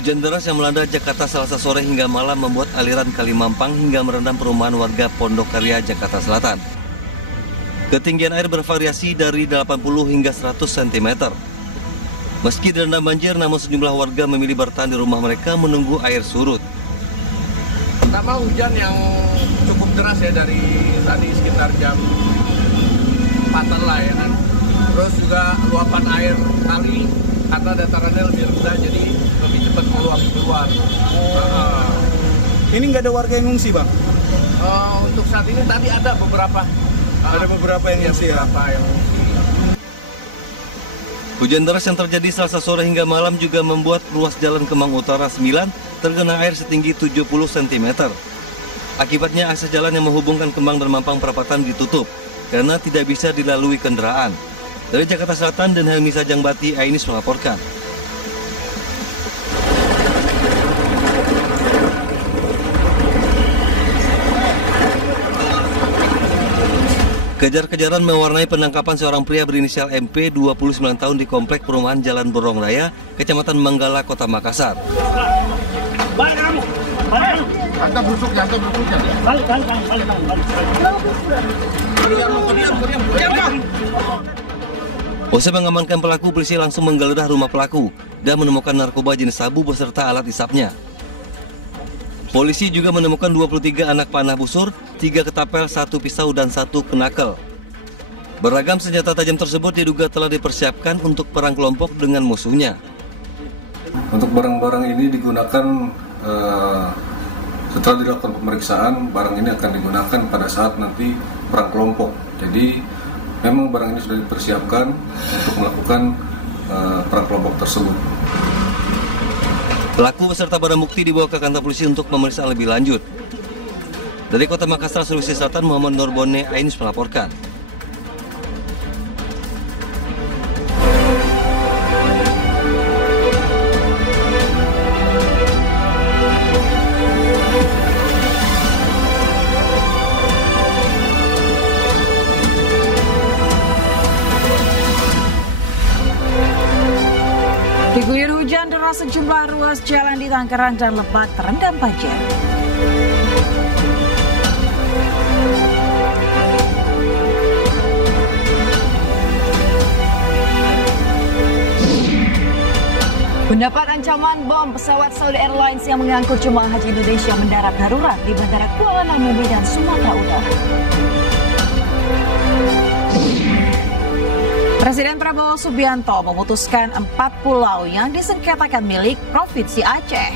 Hujan deras yang melanda Jakarta Selasa sore hingga malam membuat aliran Kali Mampang hingga merendam perumahan warga Pondok Karya, Jakarta Selatan. Ketinggian air bervariasi dari 80 hingga 100 cm. Meski direndam banjir, namun sejumlah warga memilih bertahan di rumah mereka menunggu air surut. Pertama hujan yang cukup deras ya dari tadi sekitar jam 4-an lah ya kan. Terus juga luapan air kali karena datarannya lebih rendah jadi lebih cepat meluap keluar. Ini nggak ada warga yang ngungsi, Bang? Untuk saat ini tadi ada beberapa. yang ngungsi ya? Hujan deras yang terjadi Selasa sore hingga malam juga membuat ruas jalan Kemang Utara 9 tergenang air setinggi 70 cm. Akibatnya akses jalan yang menghubungkan Kemang dan Mampang perapatan ditutup karena tidak bisa dilalui kendaraan. Dari Jakarta Selatan dan Helmi Sajangbati, Ainis melaporkan. Kejar-kejaran mewarnai penangkapan seorang pria berinisial MP 29 tahun di komplek perumahan Jalan Borong Raya, Kecamatan Manggala, Kota Makassar. Usai mengamankan pelaku, polisi langsung menggeledah rumah pelaku dan menemukan narkoba jenis sabu beserta alat hisapnya. Polisi juga menemukan 23 anak panah busur, 3 ketapel, 1 pisau, dan 1 penakel. Beragam senjata tajam tersebut diduga telah dipersiapkan untuk perang kelompok dengan musuhnya. Untuk barang-barang ini digunakan setelah dilakukan pemeriksaan, barang ini akan digunakan pada saat nanti perang kelompok. Jadi memang barang ini sudah dipersiapkan untuk melakukan perang kelompok tersebut. Pelaku beserta barang bukti dibawa ke kantor polisi untuk pemeriksaan lebih lanjut. Dari Kota Makassar, Sulawesi Selatan, Muhammad Nurbone, Ainis melaporkan. Diguyur hujan deras, sejumlah ruas jalan di Tangerang dan Lebak terendam banjir. Mendapat ancaman bom, pesawat Saudi Airlines yang mengangkut jemaah haji Indonesia mendarat darurat di Bandara Kuala Namu, Medan, Sumatera Utara. Presiden Prabowo Subianto memutuskan 4 pulau yang disengketakan milik Provinsi Aceh.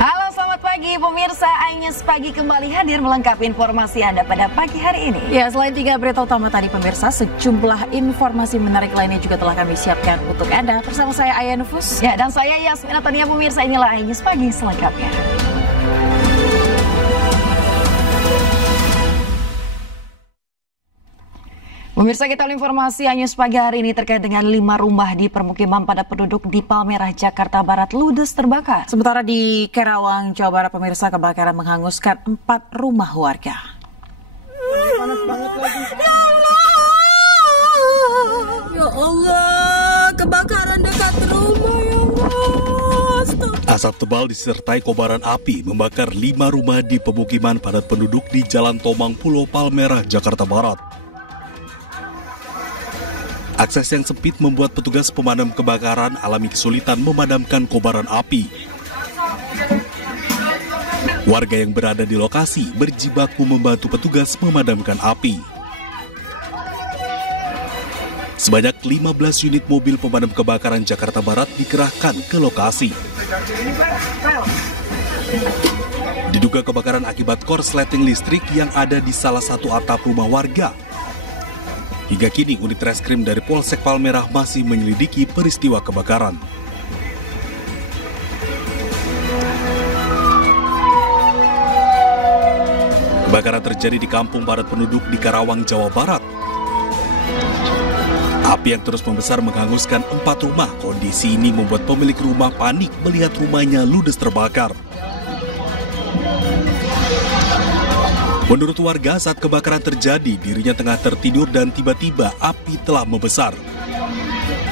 Halo, selamat pagi pemirsa. Ainis Pagi kembali hadir melengkapi informasi Anda pada pagi hari ini. Ya, selain 3 berita utama tadi pemirsa, sejumlah informasi menarik lainnya juga telah kami siapkan untuk Anda. Bersama saya Aya Nufus. Ya, dan saya Yasmin Atania. Pemirsa, inilah Ainis Pagi selengkapnya. Pemirsa, kita informasi Ainis Pagi hari ini terkait dengan 5 rumah di permukiman padat penduduk di Palmerah, Jakarta Barat ludes terbakar. Sementara di Karawang, Jawa Barat, pemirsa, kebakaran menghanguskan 4 rumah warga. Panas banget lagi. Ya Allah, kebakaran dekat rumah ya Allah. Asap tebal disertai kobaran api membakar 5 rumah di pemukiman padat penduduk di Jalan Tomang, Pulau Palmerah, Jakarta Barat. Akses yang sempit membuat petugas pemadam kebakaran alami kesulitan memadamkan kobaran api. Warga yang berada di lokasi berjibaku membantu petugas memadamkan api. Sebanyak 15 unit mobil pemadam kebakaran Jakarta Barat dikerahkan ke lokasi. Diduga kebakaran akibat korsleting listrik yang ada di salah satu atap rumah warga. Hingga kini unit reskrim dari Polsek Palmerah masih menyelidiki peristiwa kebakaran. Kebakaran terjadi di kampung padat penduduk di Karawang, Jawa Barat. Api yang terus membesar menghanguskan 4 rumah. Kondisi ini membuat pemilik rumah panik melihat rumahnya ludes terbakar. Menurut warga, saat kebakaran terjadi, dirinya tengah tertidur dan tiba-tiba api telah membesar.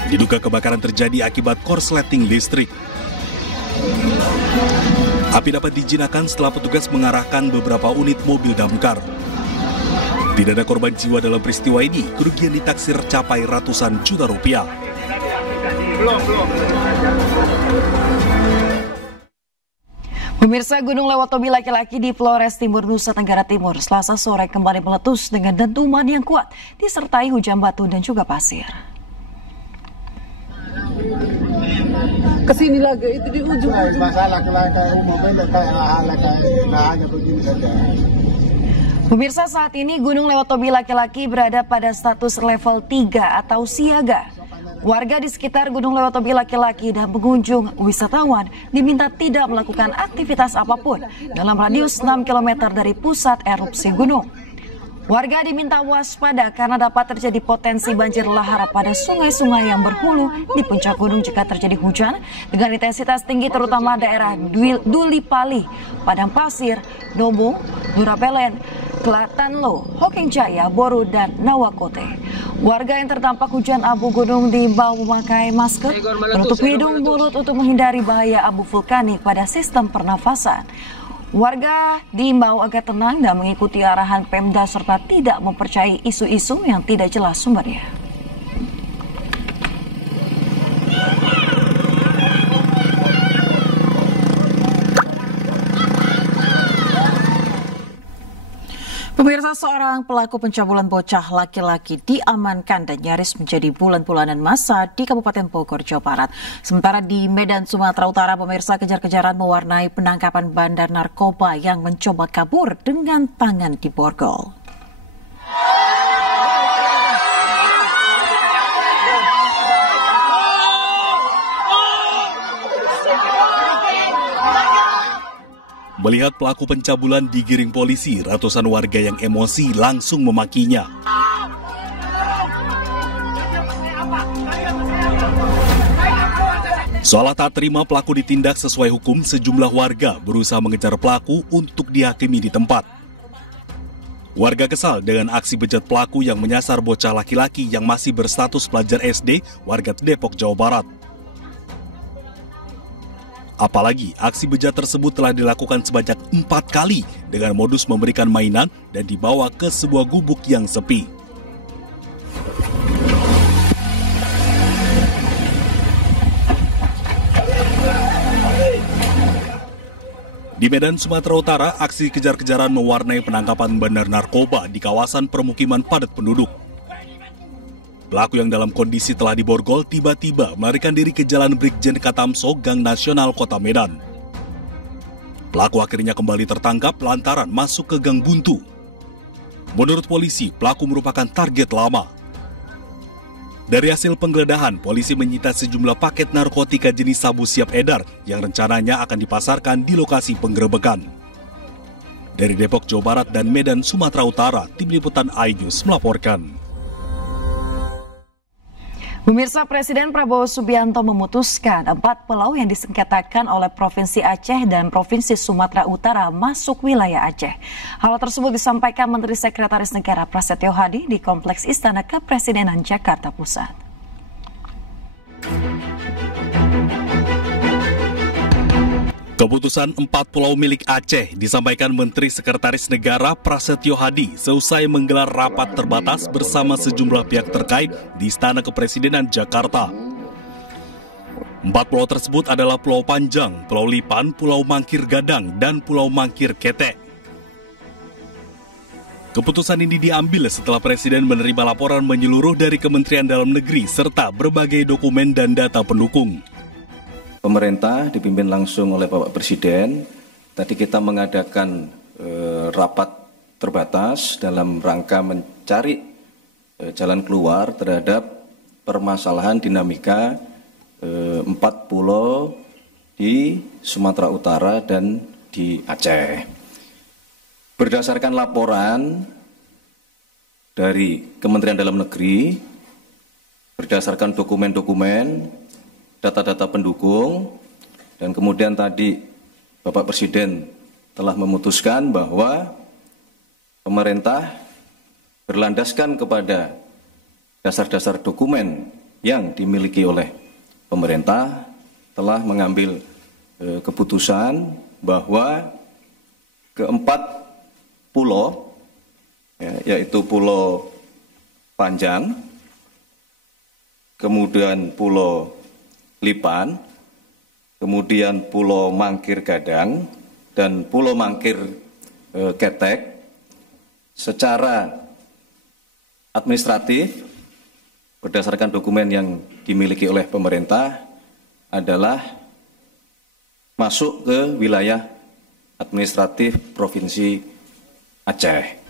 Diduga kebakaran terjadi akibat korsleting listrik. Api dapat dijinakan setelah petugas mengarahkan beberapa unit mobil damkar. Tidak ada korban jiwa dalam peristiwa ini, kerugian ditaksir capai ratusan juta rupiah. Pemirsa, Gunung Lewotobi laki-laki di Flores Timur, Nusa Tenggara Timur, Selasa sore kembali meletus dengan dentuman yang kuat, disertai hujan batu dan juga pasir. Kesini lagi itu di ujung. Masalah mobil hanya begini saja. Pemirsa, saat ini Gunung Lewotobi laki-laki berada pada status level 3 atau siaga. Warga di sekitar Gunung Lewotobi laki-laki dan pengunjung wisatawan diminta tidak melakukan aktivitas apapun dalam radius 6 km dari pusat erupsi gunung. Warga diminta waspada karena dapat terjadi potensi banjir lahar pada sungai-sungai yang berhulu di puncak gunung jika terjadi hujan dengan intensitas tinggi, terutama daerah Duli Pali, Padang Pasir, Nobo, Durapelen, Klatanlo, Hokeng Jaya, Boru, dan Nawakote. Warga yang terdampak hujan abu gunung diimbau memakai masker, menutup hidung mulut untuk menghindari bahaya abu vulkanik pada sistem pernafasan. Warga diimbau agar tenang dan mengikuti arahan Pemda serta tidak mempercayai isu-isu yang tidak jelas sumbernya. Pemirsa, seorang pelaku pencabulan bocah laki-laki diamankan dan nyaris menjadi bulan-bulanan masa di Kabupaten Bogor, Jawa Barat. Sementara di Medan, Sumatera Utara, pemirsa, kejar-kejaran mewarnai penangkapan bandar narkoba yang mencoba kabur dengan tangan diborgol. Melihat pelaku pencabulan digiring polisi, ratusan warga yang emosi langsung memakinya. Seolah tak terima pelaku ditindak sesuai hukum, sejumlah warga berusaha mengejar pelaku untuk dihakimi di tempat. Warga kesal dengan aksi bejat pelaku yang menyasar bocah laki-laki yang masih berstatus pelajar SD warga Depok, Jawa Barat. Apalagi aksi bejat tersebut telah dilakukan sebanyak 4 kali dengan modus memberikan mainan dan dibawa ke sebuah gubuk yang sepi. Di Medan, Sumatera Utara, aksi kejar-kejaran mewarnai penangkapan bandar narkoba di kawasan permukiman padat penduduk. Pelaku yang dalam kondisi telah diborgol tiba-tiba melarikan diri ke Jalan Brigjen Katamso, Gang Nasional Kota Medan. Pelaku akhirnya kembali tertangkap lantaran masuk ke gang buntu. Menurut polisi, pelaku merupakan target lama. Dari hasil penggeledahan, polisi menyita sejumlah paket narkotika jenis sabu siap edar yang rencananya akan dipasarkan di lokasi penggerebekan. Dari Depok, Jawa Barat dan Medan, Sumatera Utara, Tim Liputan iNews melaporkan. Pemirsa, Presiden Prabowo Subianto memutuskan 4 pulau yang disengketakan oleh Provinsi Aceh dan Provinsi Sumatera Utara masuk wilayah Aceh. Hal tersebut disampaikan Menteri Sekretaris Negara Prasetyo Hadi di Kompleks Istana Kepresidenan Jakarta Pusat. Keputusan 4 pulau milik Aceh disampaikan Menteri Sekretaris Negara Prasetyo Hadi seusai menggelar rapat terbatas bersama sejumlah pihak terkait di Istana Kepresidenan Jakarta. 4 pulau tersebut adalah Pulau Panjang, Pulau Lipan, Pulau Mangkir Gadang, dan Pulau Mangkir Ketek. Keputusan ini diambil setelah Presiden menerima laporan menyeluruh dari Kementerian Dalam Negeri serta berbagai dokumen dan data pendukung. Pemerintah dipimpin langsung oleh Bapak Presiden, tadi kita mengadakan rapat terbatas dalam rangka mencari jalan keluar terhadap permasalahan dinamika 4 pulau di Sumatera Utara dan di Aceh. Berdasarkan laporan dari Kementerian Dalam Negeri, berdasarkan dokumen-dokumen, data-data pendukung, dan kemudian tadi Bapak Presiden telah memutuskan bahwa pemerintah berlandaskan kepada dasar-dasar dokumen yang dimiliki oleh pemerintah telah mengambil keputusan bahwa keempat pulau, yaitu Pulau Panjang, kemudian Pulau Lipan, kemudian Pulau Mangkir Gadang, dan Pulau Mangkir Ketek, secara administratif berdasarkan dokumen yang dimiliki oleh pemerintah adalah masuk ke wilayah administratif Provinsi Aceh.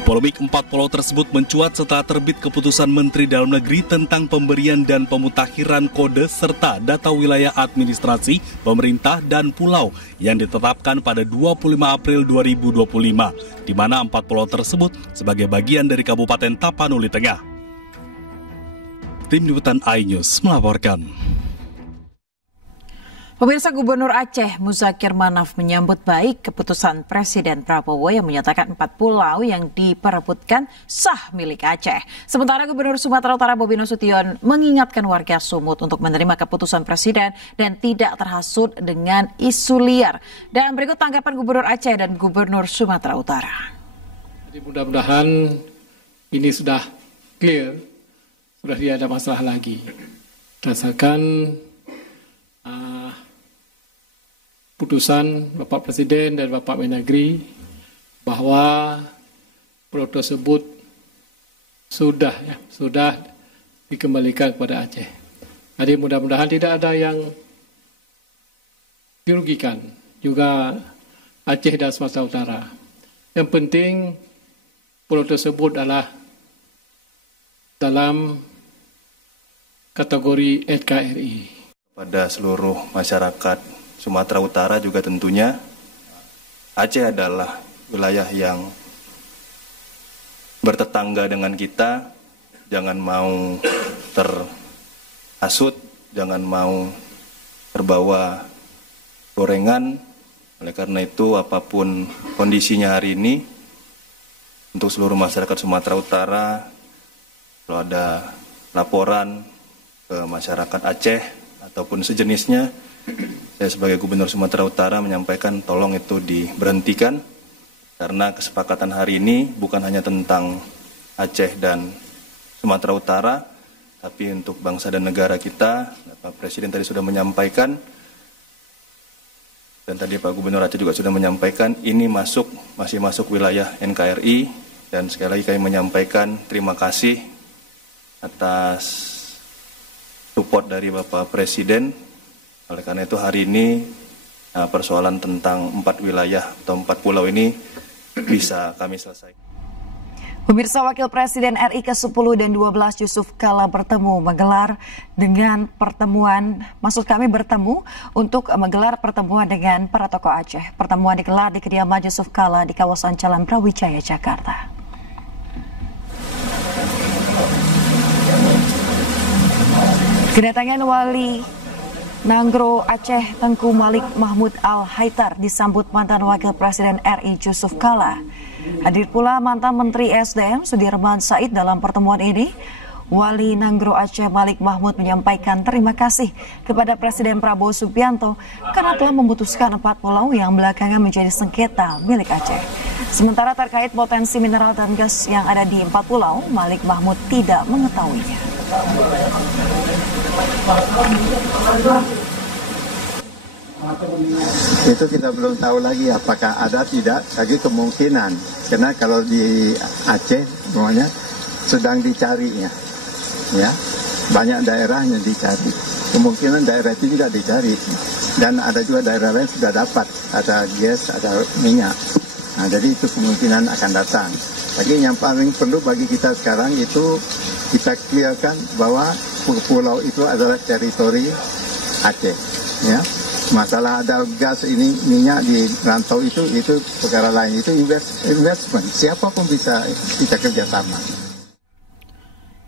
Polemik 4 pulau tersebut mencuat setelah terbit keputusan Menteri Dalam Negeri tentang pemberian dan pemutakhiran kode serta data wilayah administrasi, pemerintah, dan pulau yang ditetapkan pada 25 April 2025, di mana 4 pulau tersebut sebagai bagian dari Kabupaten Tapanuli Tengah. Tim Liputan iNews melaporkan. Pemirsa, Gubernur Aceh Muzakir Manaf menyambut baik keputusan Presiden Prabowo yang menyatakan 4 pulau yang diperebutkan sah milik Aceh. Sementara Gubernur Sumatera Utara Bobi Nasution mengingatkan warga Sumut untuk menerima keputusan Presiden dan tidak terhasut dengan isu liar. Dan berikut tanggapan Gubernur Aceh dan Gubernur Sumatera Utara. Jadi mudah-mudahan ini sudah clear, sudah tidak ada masalah lagi. Berdasarkan putusan Bapak Presiden dan Bapak Mendagri bahwa pulau tersebut sudah dikembalikan kepada Aceh. Jadi mudah-mudahan tidak ada yang dirugikan, juga Aceh dan Sumatera Utara. Yang penting pulau tersebut adalah dalam kategori NKRI. Pada seluruh masyarakat Sumatera Utara juga tentunya Aceh adalah wilayah yang bertetangga dengan kita. Jangan mau terhasut, jangan mau terbawa gorengan. Oleh karena itu apapun kondisinya hari ini, untuk seluruh masyarakat Sumatera Utara, kalau ada laporan ke masyarakat Aceh ataupun sejenisnya, saya sebagai Gubernur Sumatera Utara menyampaikan tolong itu diberhentikan, karena kesepakatan hari ini bukan hanya tentang Aceh dan Sumatera Utara, tapi untuk bangsa dan negara kita. Pak Presiden tadi sudah menyampaikan, dan tadi Pak Gubernur Aceh juga sudah menyampaikan, ini masih masuk wilayah NKRI, dan sekali lagi kami menyampaikan terima kasih atas support dari Bapak Presiden. Oleh karena itu hari ini persoalan tentang 4 wilayah atau 4 pulau ini bisa kami selesaikan. Pemirsa, Wakil Presiden RI ke-10 dan 12 Yusuf Kala bertemu untuk menggelar pertemuan dengan para tokoh Aceh. Pertemuan digelar di kediaman Yusuf Kala di kawasan Jalan Brawijaya, Jakarta. Kedatangan Wali Nanggro Aceh Tengku Malik Mahmud Al-Haitar disambut mantan Wakil Presiden RI Yusuf Kala. Hadir pula mantan Menteri SDM Sudirman Said. Dalam pertemuan ini, Wali Nanggro Aceh Malik Mahmud menyampaikan terima kasih kepada Presiden Prabowo Subianto karena telah memutuskan 4 pulau yang belakangan menjadi sengketa milik Aceh. Sementara terkait potensi mineral dan gas yang ada di 4 pulau, Malik Mahmud tidak mengetahuinya. Itu kita belum tahu lagi apakah ada tidak, tapi kemungkinan, karena kalau di Aceh semuanya sedang dicarinya, ya banyak daerahnya dicari, kemungkinan daerah itu tidak dicari, dan ada juga daerah lain sudah dapat, ada gas, ada minyak, nah, jadi itu kemungkinan akan datang. Tapi yang paling perlu bagi kita sekarang itu kita clearkan bahwa pulau itu adalah teritori Aceh, ya. Masalah ada gas ini, minyak di rantau itu perkara lain, itu investment. Siapapun bisa kerjasama.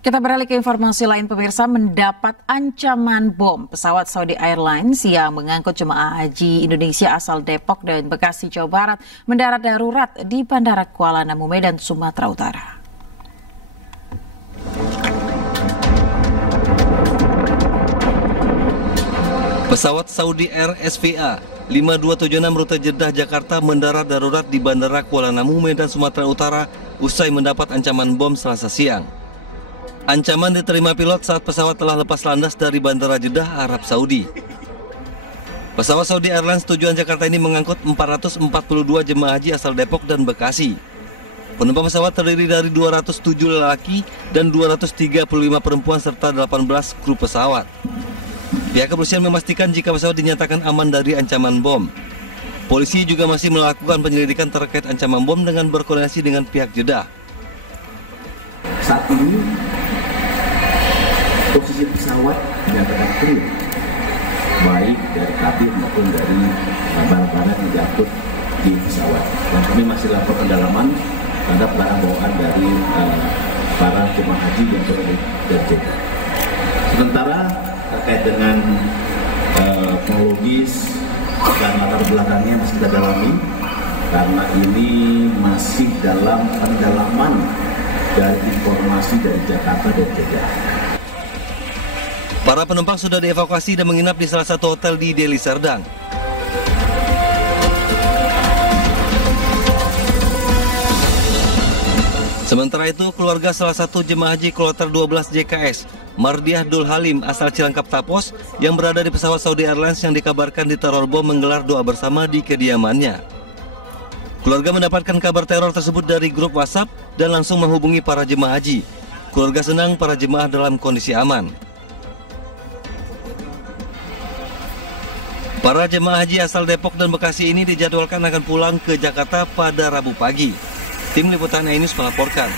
Kita beralih ke informasi lain, pemirsa. Mendapat ancaman bom, pesawat Saudi Airlines yang mengangkut jemaah haji Indonesia asal Depok dan Bekasi, Jawa Barat mendarat darurat di Bandara Kuala Namu, Medan, Sumatera Utara. Pesawat Saudi Air SVA 5276 rute Jeddah Jakarta mendarat darurat di Bandara Kuala Namu, Medan, Sumatera Utara usai mendapat ancaman bom Selasa siang. Ancaman diterima pilot saat pesawat telah lepas landas dari Bandara Jeddah, Arab Saudi. Pesawat Saudi Airlines tujuan Jakarta ini mengangkut 442 jemaah haji asal Depok dan Bekasi. Penumpang pesawat terdiri dari 207 lelaki dan 235 perempuan serta 18 kru pesawat. Pihak kepolisian memastikan jika pesawat dinyatakan aman dari ancaman bom. Polisi juga masih melakukan penyelidikan terkait ancaman bom dengan berkoordinasi dengan pihak Jeddah. Saat ini posisi pesawat dinyatakan clear, baik dari kabin maupun dari barang-barang yang diangkut di pesawat. Dan kami masih lakukan pendalaman terhadap barang bawaan dari para jemaah haji yang berada di Jeddah. Sementara terkait dengan kronologis dan latar belakangnya masih kita dalami, karena ini masih dalam pendalaman dari informasi dari Jakarta dan Jeddah. Para penumpang sudah dievakuasi dan menginap di salah satu hotel di Deli Serdang. Sementara itu, keluarga salah satu jemaah haji kloter 12 JKS, Mardiah Dul Halim asal Cilangkap Tapos, yang berada di pesawat Saudi Airlines yang dikabarkan diteror bom menggelar doa bersama di kediamannya. Keluarga mendapatkan kabar teror tersebut dari grup WhatsApp dan langsung menghubungi para jemaah haji. Keluarga senang para jemaah dalam kondisi aman. Para jemaah haji asal Depok dan Bekasi ini dijadwalkan akan pulang ke Jakarta pada Rabu pagi. Tim Liputan Ainus melaporkan.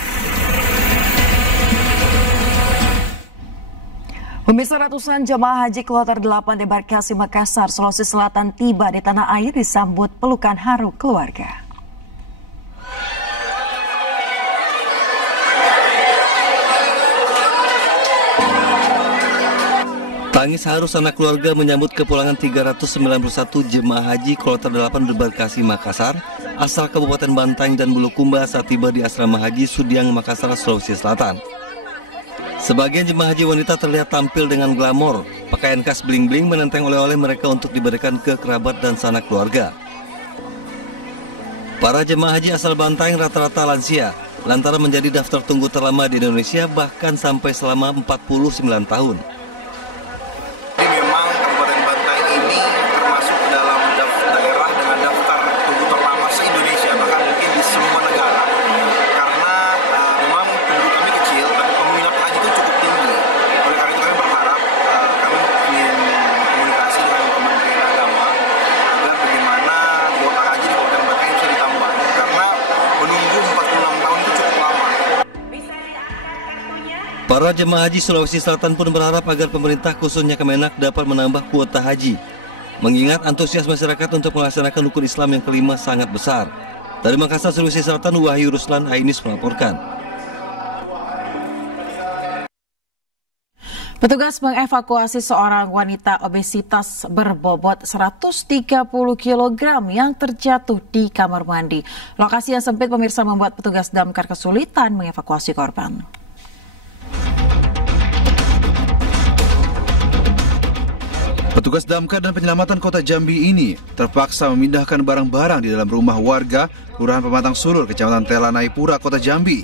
Pemirsa, ratusan jemaah haji kloter 8 debarkasi Makassar, Sulawesi Selatan tiba di tanah air disambut pelukan haru keluarga. Tangis haru sanak keluarga menyambut kepulangan 391 jemaah haji kloter 8 debarkasi Makassar asal Kabupaten Bantaeng dan Bulukumba saat tiba di asrama haji Sudiang, Makassar, Sulawesi Selatan. Sebagian jemaah haji wanita terlihat tampil dengan glamor, pakaian khas bling-bling menenteng oleh-oleh mereka untuk diberikan ke kerabat dan sanak keluarga. Para jemaah haji asal Bantaeng rata-rata lansia, lantaran menjadi daftar tunggu terlama di Indonesia bahkan sampai selama 49 tahun. Para jemaah haji Sulawesi Selatan pun berharap agar pemerintah khususnya Kemenak dapat menambah kuota haji, mengingat antusias masyarakat untuk melaksanakan rukun Islam yang kelima sangat besar. Dari Makassar, Sulawesi Selatan, Wahyu Ruslan, Ainus melaporkan. Petugas mengevakuasi seorang wanita obesitas berbobot 130 kg yang terjatuh di kamar mandi. Lokasi yang sempit, pemirsa, membuat petugas damkar kesulitan mengevakuasi korban. Petugas damkar dan penyelamatan kota Jambi ini terpaksa memindahkan barang-barang di dalam rumah warga Kelurahan Pematang Sulur, Kecamatan Telanai Pura, Kota Jambi.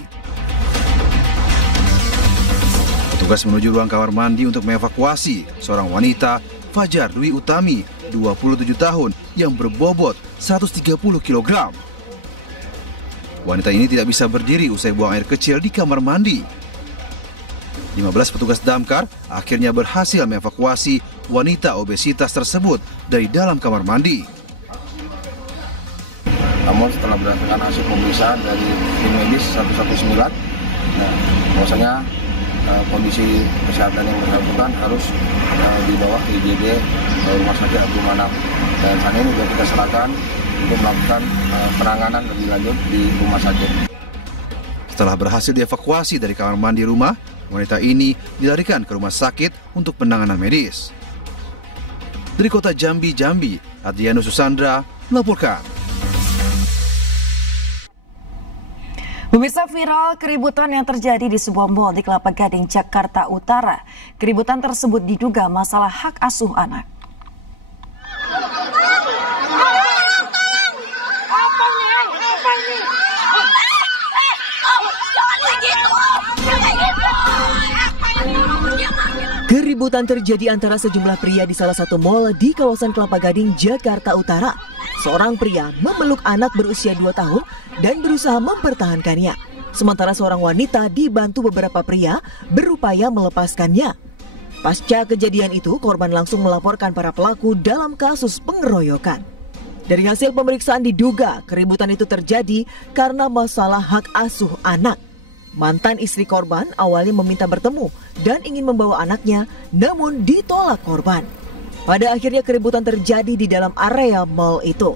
Petugas menuju ruang kamar mandi untuk mengevakuasi seorang wanita, Fajar Dwi Utami, 27 tahun, yang berbobot 130 kg. Wanita ini tidak bisa berdiri usai buang air kecil di kamar mandi. 15 petugas damkar akhirnya berhasil mengevakuasi wanita obesitas tersebut dari dalam kamar mandi. Namun setelah berdasarkan hasil pemeriksaan dari tim medis 119, bahwasanya kondisi kesehatan yang bersangkutan harus dibawa ke IGD Rumah Sakit Abdul Manap. Dan saat ini sudah kita serahkan untuk melakukan penanganan lebih lanjut di rumah sakit. Setelah berhasil dievakuasi dari kamar mandi rumah, wanita ini dilarikan ke rumah sakit untuk penanganan medis. Dari kota Jambi, Adrianus Susandra melaporkan. Pemirsa, viral keributan yang terjadi di sebuah mal di Kelapa Gading, Jakarta Utara. Keributan tersebut diduga masalah hak asuh anak. Keributan terjadi antara sejumlah pria di salah satu mal di kawasan Kelapa Gading, Jakarta Utara. Seorang pria memeluk anak berusia 2 tahun dan berusaha mempertahankannya. Sementara seorang wanita dibantu beberapa pria berupaya melepaskannya. Pasca kejadian itu, korban langsung melaporkan para pelaku dalam kasus pengeroyokan. Dari hasil pemeriksaan diduga keributan itu terjadi karena masalah hak asuh anak. Mantan istri korban awalnya meminta bertemu dan ingin membawa anaknya, namun ditolak korban. Pada akhirnya keributan terjadi di dalam area mal itu.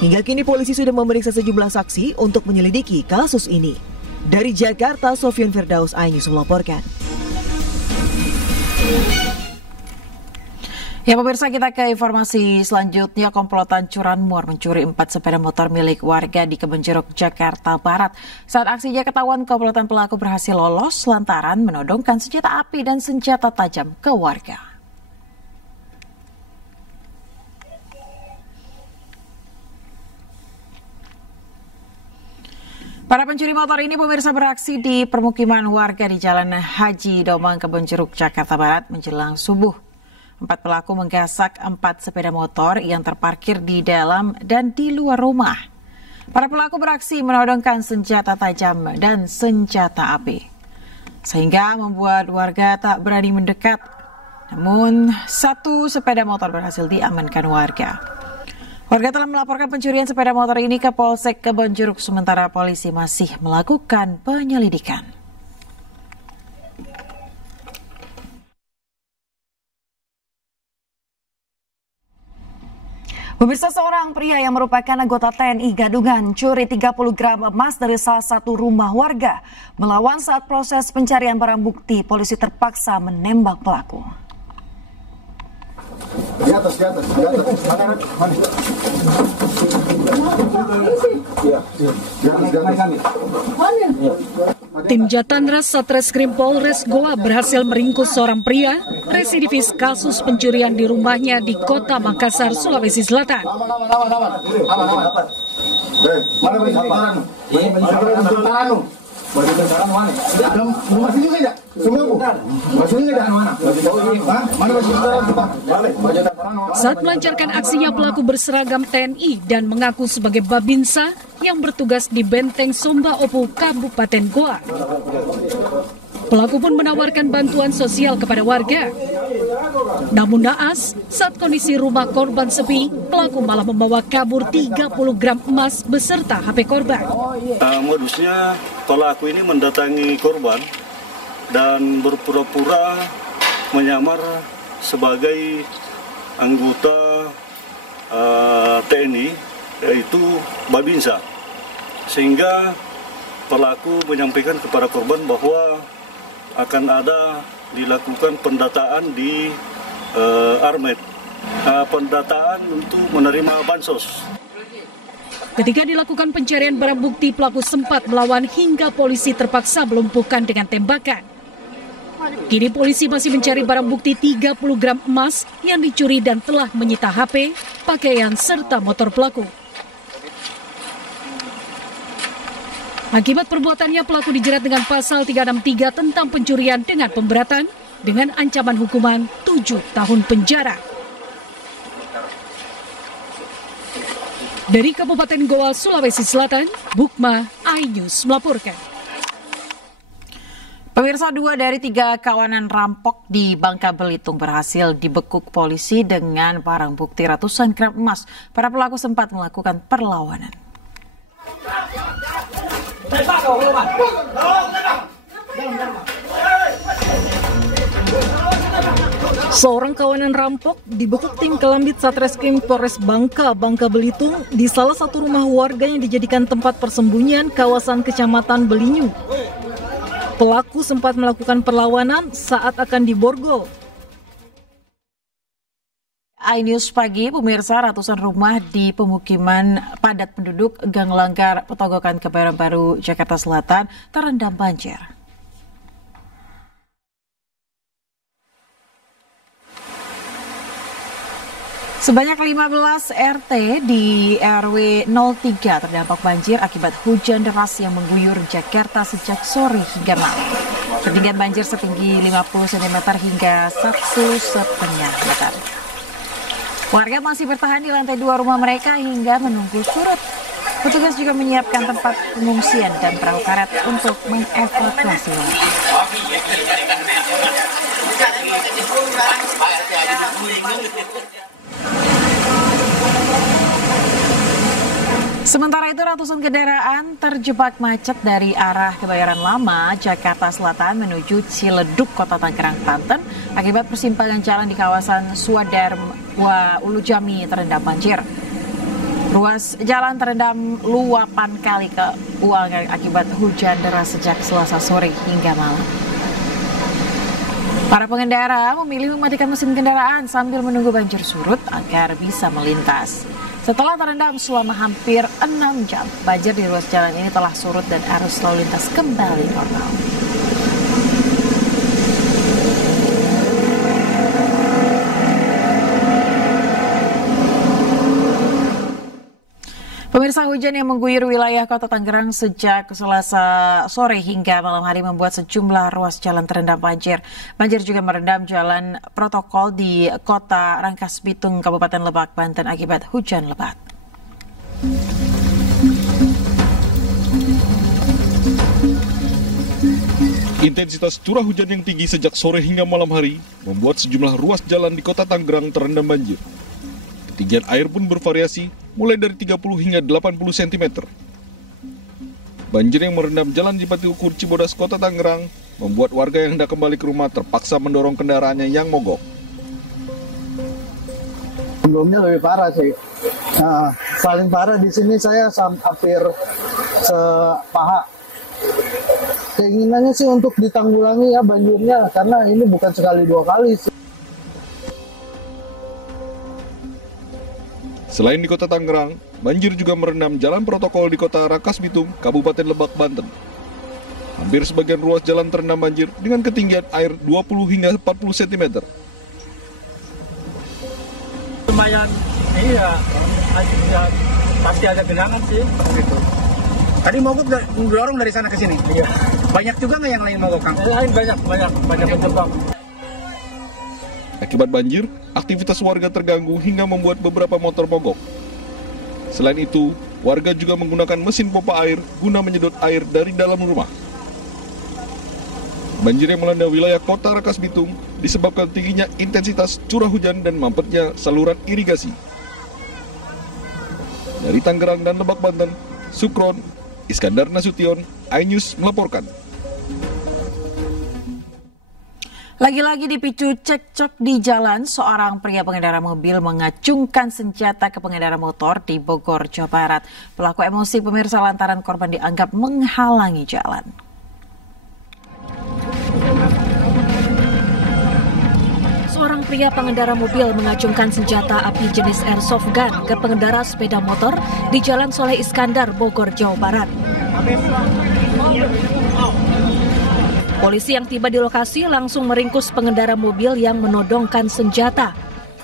Hingga kini polisi sudah memeriksa sejumlah saksi untuk menyelidiki kasus ini. Dari Jakarta, Sofyan Firdaus, iNews melaporkan. Ya pemirsa, kita ke informasi selanjutnya. Komplotan curanmor mencuri 4 sepeda motor milik warga di Kebonjeruk, Jakarta Barat. Saat aksinya ketahuan, komplotan pelaku berhasil lolos lantaran menodongkan senjata api dan senjata tajam ke warga. Para pencuri motor ini pemirsa beraksi di permukiman warga di Jalan Haji Domang, Kebonjeruk, Jakarta Barat menjelang subuh. 4 pelaku menggasak 4 sepeda motor yang terparkir di dalam dan di luar rumah. Para pelaku beraksi menodongkan senjata tajam dan senjata api, sehingga membuat warga tak berani mendekat. Namun 1 sepeda motor berhasil diamankan warga. Warga telah melaporkan pencurian sepeda motor ini ke Polsek Kebonjeruk, sementara polisi masih melakukan penyelidikan. Pemirsa, seorang pria yang merupakan anggota TNI Gadungan curi 30 gram emas dari salah satu rumah warga. Melawan saat proses pencarian barang bukti, polisi terpaksa menembak pelaku. Di atas. Tim Jatandras Satreskrim Polres Goa berhasil meringkus seorang pria residivis kasus pencurian di rumahnya di Kota Makassar, Sulawesi Selatan. Saat melancarkan aksinya, pelaku berseragam TNI dan mengaku sebagai Babinsa yang bertugas di Benteng Somba Opu, Kabupaten Goa. Pelaku pun menawarkan bantuan sosial kepada warga. Namun naas, saat kondisi rumah korban sepi, pelaku malah membawa kabur 30 gram emas beserta HP korban. Modusnya pelaku ini mendatangi korban dan berpura-pura menyamar sebagai anggota TNI, yaitu Babinsa. Sehingga pelaku menyampaikan kepada korban bahwa akan ada dilakukan pendataan di Armet, pendataan untuk menerima bansos. Ketika dilakukan pencarian barang bukti, pelaku sempat melawan hingga polisi terpaksa melumpuhkan dengan tembakan. Kini polisi masih mencari barang bukti 30 gram emas yang dicuri dan telah menyita HP, pakaian, serta motor pelaku. Akibat perbuatannya, pelaku dijerat dengan pasal 363 tentang pencurian dengan pemberatan dengan ancaman hukuman 7 tahun penjara. Dari Kabupaten Goa, Sulawesi Selatan, Bukma, iNews melaporkan. Pemirsa, 2 dari 3 kawanan rampok di Bangka Belitung berhasil dibekuk polisi dengan barang bukti ratusan gram emas. Para pelaku sempat melakukan perlawanan. Seorang kawanan rampok dibekuk tim Kelambit Satreskrim Polres Bangka Belitung di salah satu rumah warga yang dijadikan tempat persembunyian kawasan Kecamatan Belinyu. Pelaku sempat melakukan perlawanan saat akan diborgol. iNews pagi, pemirsa, ratusan rumah di pemukiman padat penduduk Gang Langgar, Petogokan, Kebayoran Baru, Jakarta Selatan terendam banjir. Sebanyak 15 RT di RW 03 terdampak banjir akibat hujan deras yang mengguyur Jakarta sejak sore hingga malam. Ketinggian banjir setinggi 50 cm hingga 1,5 meter. Warga masih bertahan di lantai 2 rumah mereka hingga menunggu surut. Petugas juga menyiapkan tempat pengungsian dan perahu karet untuk mengevakuasi warga. Sementara itu, ratusan kendaraan terjebak macet dari arah Kebayoran Lama, Jakarta Selatan menuju Ciledug, Kota Tangerang, Banten akibat persimpangan jalan di kawasan Swadharma Ulu Jami terendam banjir. Ruas jalan terendam luapan kali keuangan akibat hujan deras sejak Selasa sore hingga malam. Para pengendara memilih mematikan mesin kendaraan sambil menunggu banjir surut agar bisa melintas. Setelah terendam selama hampir 6 jam, banjir di ruas jalan ini telah surut dan arus lalu lintas kembali normal. Pemirsa, hujan yang mengguyur wilayah Kota Tangerang sejak Selasa sore hingga malam hari membuat sejumlah ruas jalan terendam banjir. Banjir juga merendam jalan protokol di Kota Rangkas Bitung, Kabupaten Lebak, Banten akibat hujan lebat. Intensitas curah hujan yang tinggi sejak sore hingga malam hari membuat sejumlah ruas jalan di Kota Tangerang terendam banjir. Ketinggian air pun bervariasi, mulai dari 30 hingga 80 cm. Banjir yang merendam jalan di Pati Ukur Cibodas, Kota Tangerang, membuat warga yang hendak kembali ke rumah terpaksa mendorong kendaraannya yang mogok. Sebelumnya lebih parah sih. Nah, paling parah di sini saya hampir sepaha. Keinginannya sih untuk ditanggulangi ya banjirnya, karena ini bukan sekali dua kali sih. Selain di Kota Tangerang, banjir juga merendam jalan protokol di Kota Rangkas Bitung, Kabupaten Lebak, Banten. Hampir sebagian ruas jalan terendam banjir dengan ketinggian air 20 hingga 40 cm. Lumayan, iya, pasti ada genangan sih. Gitu. Tadi mogok dorong dari sana ke sini. Iya. Banyak juga nggak yang lain mogok, Kang? Lain banyak terjebak. Akibat banjir, aktivitas warga terganggu hingga membuat beberapa motor mogok. Selain itu, warga juga menggunakan mesin pompa air guna menyedot air dari dalam rumah. Banjir yang melanda wilayah Kota Rangkas Bitung disebabkan tingginya intensitas curah hujan dan mampetnya saluran irigasi. Dari Tangerang dan Lebak, Banten, Sukron, Iskandar Nasution, iNews melaporkan. Lagi-lagi dipicu cekcok di jalan, seorang pria pengendara mobil mengacungkan senjata ke pengendara motor di Bogor, Jawa Barat. Pelaku emosi, pemirsa, lantaran korban dianggap menghalangi jalan. Seorang pria pengendara mobil mengacungkan senjata api jenis airsoft gun ke pengendara sepeda motor di Jalan Soleh Iskandar, Bogor, Jawa Barat. Polisi yang tiba di lokasi langsung meringkus pengendara mobil yang menodongkan senjata.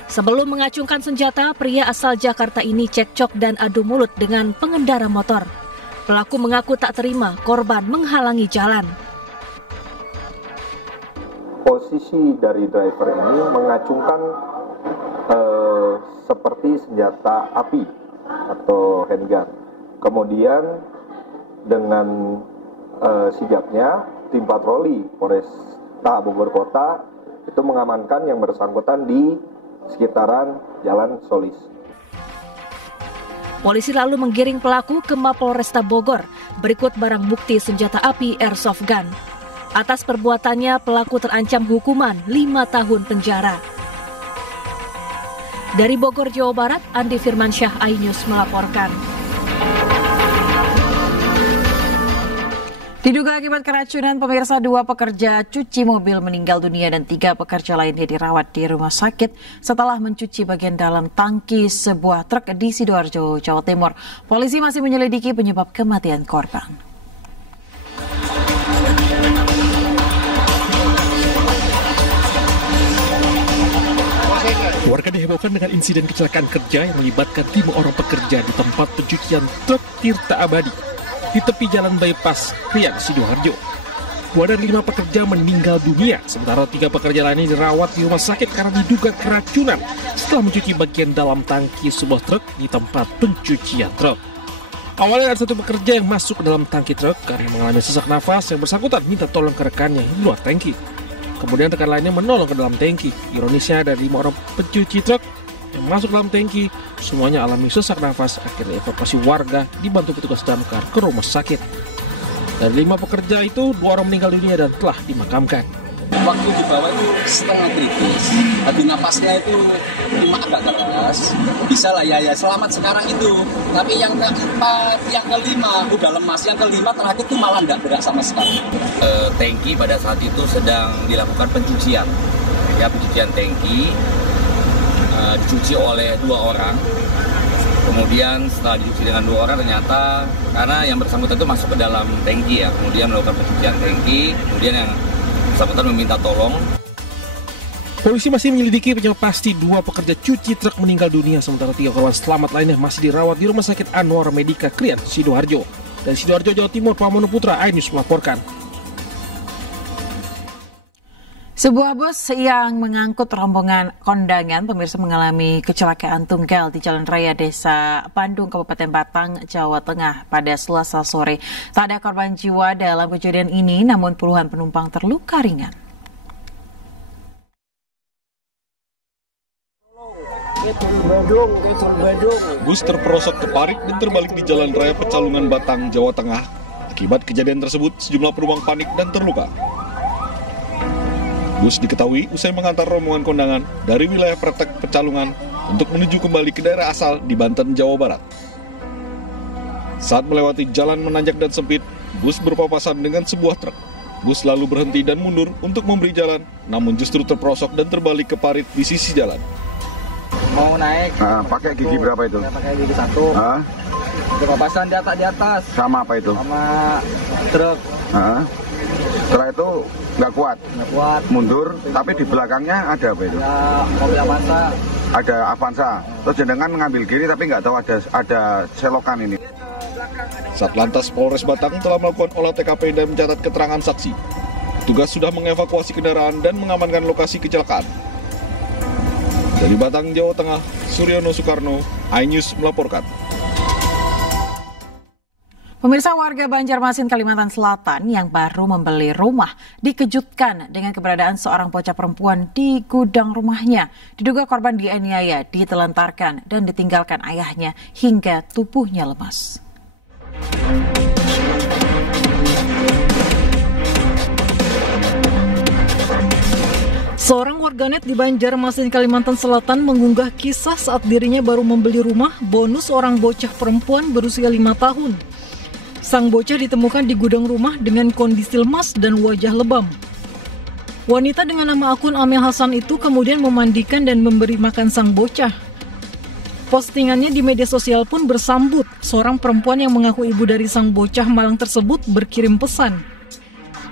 Sebelum mengacungkan senjata, pria asal Jakarta ini cekcok dan adu mulut dengan pengendara motor. Pelaku mengaku tak terima korban menghalangi jalan. Posisi dari driver ini mengacungkan seperti senjata api atau handgun. Kemudian dengan sigapnya, tim patroli Polresta Bogor Kota itu mengamankan yang bersangkutan di sekitaran Jalan Solis. Polisi lalu menggiring pelaku ke Mapolresta Bogor, berikut barang bukti senjata api airsoft gun. Atas perbuatannya, pelaku terancam hukuman 5 tahun penjara. Dari Bogor, Jawa Barat, Andi Firmansyah, iNews melaporkan. Diduga akibat keracunan, pemirsa, 2 pekerja cuci mobil meninggal dunia dan 3 pekerja lainnya dirawat di rumah sakit setelah mencuci bagian dalam tangki sebuah truk di Sidoarjo, Jawa Timur. Polisi masih menyelidiki penyebab kematian korban. Warga dihebohkan dengan insiden kecelakaan kerja yang melibatkan 5 orang pekerja di tempat pencucian truk Tirta Abadi di tepi jalan bypass Krian, Sidoarjo. 2 dari 5 pekerja meninggal dunia, sementara 3 pekerja lainnya dirawat di rumah sakit karena diduga keracunan setelah mencuci bagian dalam tangki sebuah truk di tempat pencucian truk. Awalnya ada 1 pekerja yang masuk ke dalam tangki truk karena mengalami sesak nafas. Yang bersangkutan minta tolong ke rekannya di luar tangki. Kemudian rekan lainnya menolong ke dalam tangki. Ironisnya ada 5 orang pencuci truk yang masuk dalam tangki, semuanya alami sesak nafas. Akhirnya evakuasi warga dibantu petugas damkar ke rumah sakit. Dari 5 pekerja itu, 2 orang meninggal dunia dan telah dimakamkan. Waktu di bawah itu setengah kritis, tapi napasnya itu cuma agak keras. Bisa lah ya selamat sekarang itu. Tapi yang keempat, yang kelima udah lemas, yang kelima terakhir itu malah nggak gerak sama sekali. Tangki pada saat itu sedang dilakukan pencucian, ya pencucian tangki dicuci oleh 2 orang. Kemudian setelah dicuci dengan 2 orang ternyata karena yang bersangkutan itu masuk ke dalam tangki ya, kemudian melakukan pencucian tangki, kemudian yang bersangkutan meminta tolong. Polisi masih menyelidiki penyebab pasti 2 pekerja cuci truk meninggal dunia, sementara 3 korban selamat lainnya masih dirawat di Rumah Sakit Anwar Medika Krian, Sidoarjo. Dari Sidoarjo, Jawa Timur, Pramono Putra, iNews melaporkan. Sebuah bus yang mengangkut rombongan kondangan, pemirsa, mengalami kecelakaan tunggal di Jalan Raya Desa Bandung, Kabupaten Batang, Jawa Tengah pada Selasa sore. Tak ada korban jiwa dalam kejadian ini, namun puluhan penumpang terluka ringan. Bus terperosok ke parit dan terbalik di Jalan Raya Pecalungan, Batang, Jawa Tengah. Akibat kejadian tersebut, sejumlah penumpang panik dan terluka. Bus diketahui usai mengantar rombongan kondangan dari wilayah Pretek Pecalungan untuk menuju kembali ke daerah asal di Banten, Jawa Barat. Saat melewati jalan menanjak dan sempit, bus berpapasan dengan sebuah truk. Bus lalu berhenti dan mundur untuk memberi jalan, namun justru terperosok dan terbalik ke parit di sisi jalan. Mau naik. Pakai gigi berapa itu? Pakai gigi 1. Berpapasan di atas. Sama apa itu? Sama truk. Setelah itu nggak kuat, mundur, tapi di belakangnya ada apa itu? Ya, mobil Avanza. Ada Avanza. Terus jenengan mengambil kiri tapi nggak tahu ada selokan ini. Satlantas Polres Batang telah melakukan olah TKP dan mencatat keterangan saksi. Tugas sudah mengevakuasi kendaraan dan mengamankan lokasi kecelakaan. Dari Batang, Jawa Tengah, Suryono Soekarno, iNews melaporkan. Pemirsa, warga Banjarmasin, Kalimantan Selatan yang baru membeli rumah dikejutkan dengan keberadaan seorang bocah perempuan di gudang rumahnya. Diduga korban dianiaya, ditelantarkan, dan ditinggalkan ayahnya hingga tubuhnya lemas. Seorang warganet di Banjarmasin, Kalimantan Selatan mengunggah kisah saat dirinya baru membeli rumah bonus seorang bocah perempuan berusia 5 tahun. Sang bocah ditemukan di gudang rumah dengan kondisi lemas dan wajah lebam. Wanita dengan nama akun Amel Hasan itu kemudian memandikan dan memberi makan sang bocah. Postingannya di media sosial pun bersambut. Seorang perempuan yang mengaku ibu dari sang bocah malang tersebut berkirim pesan.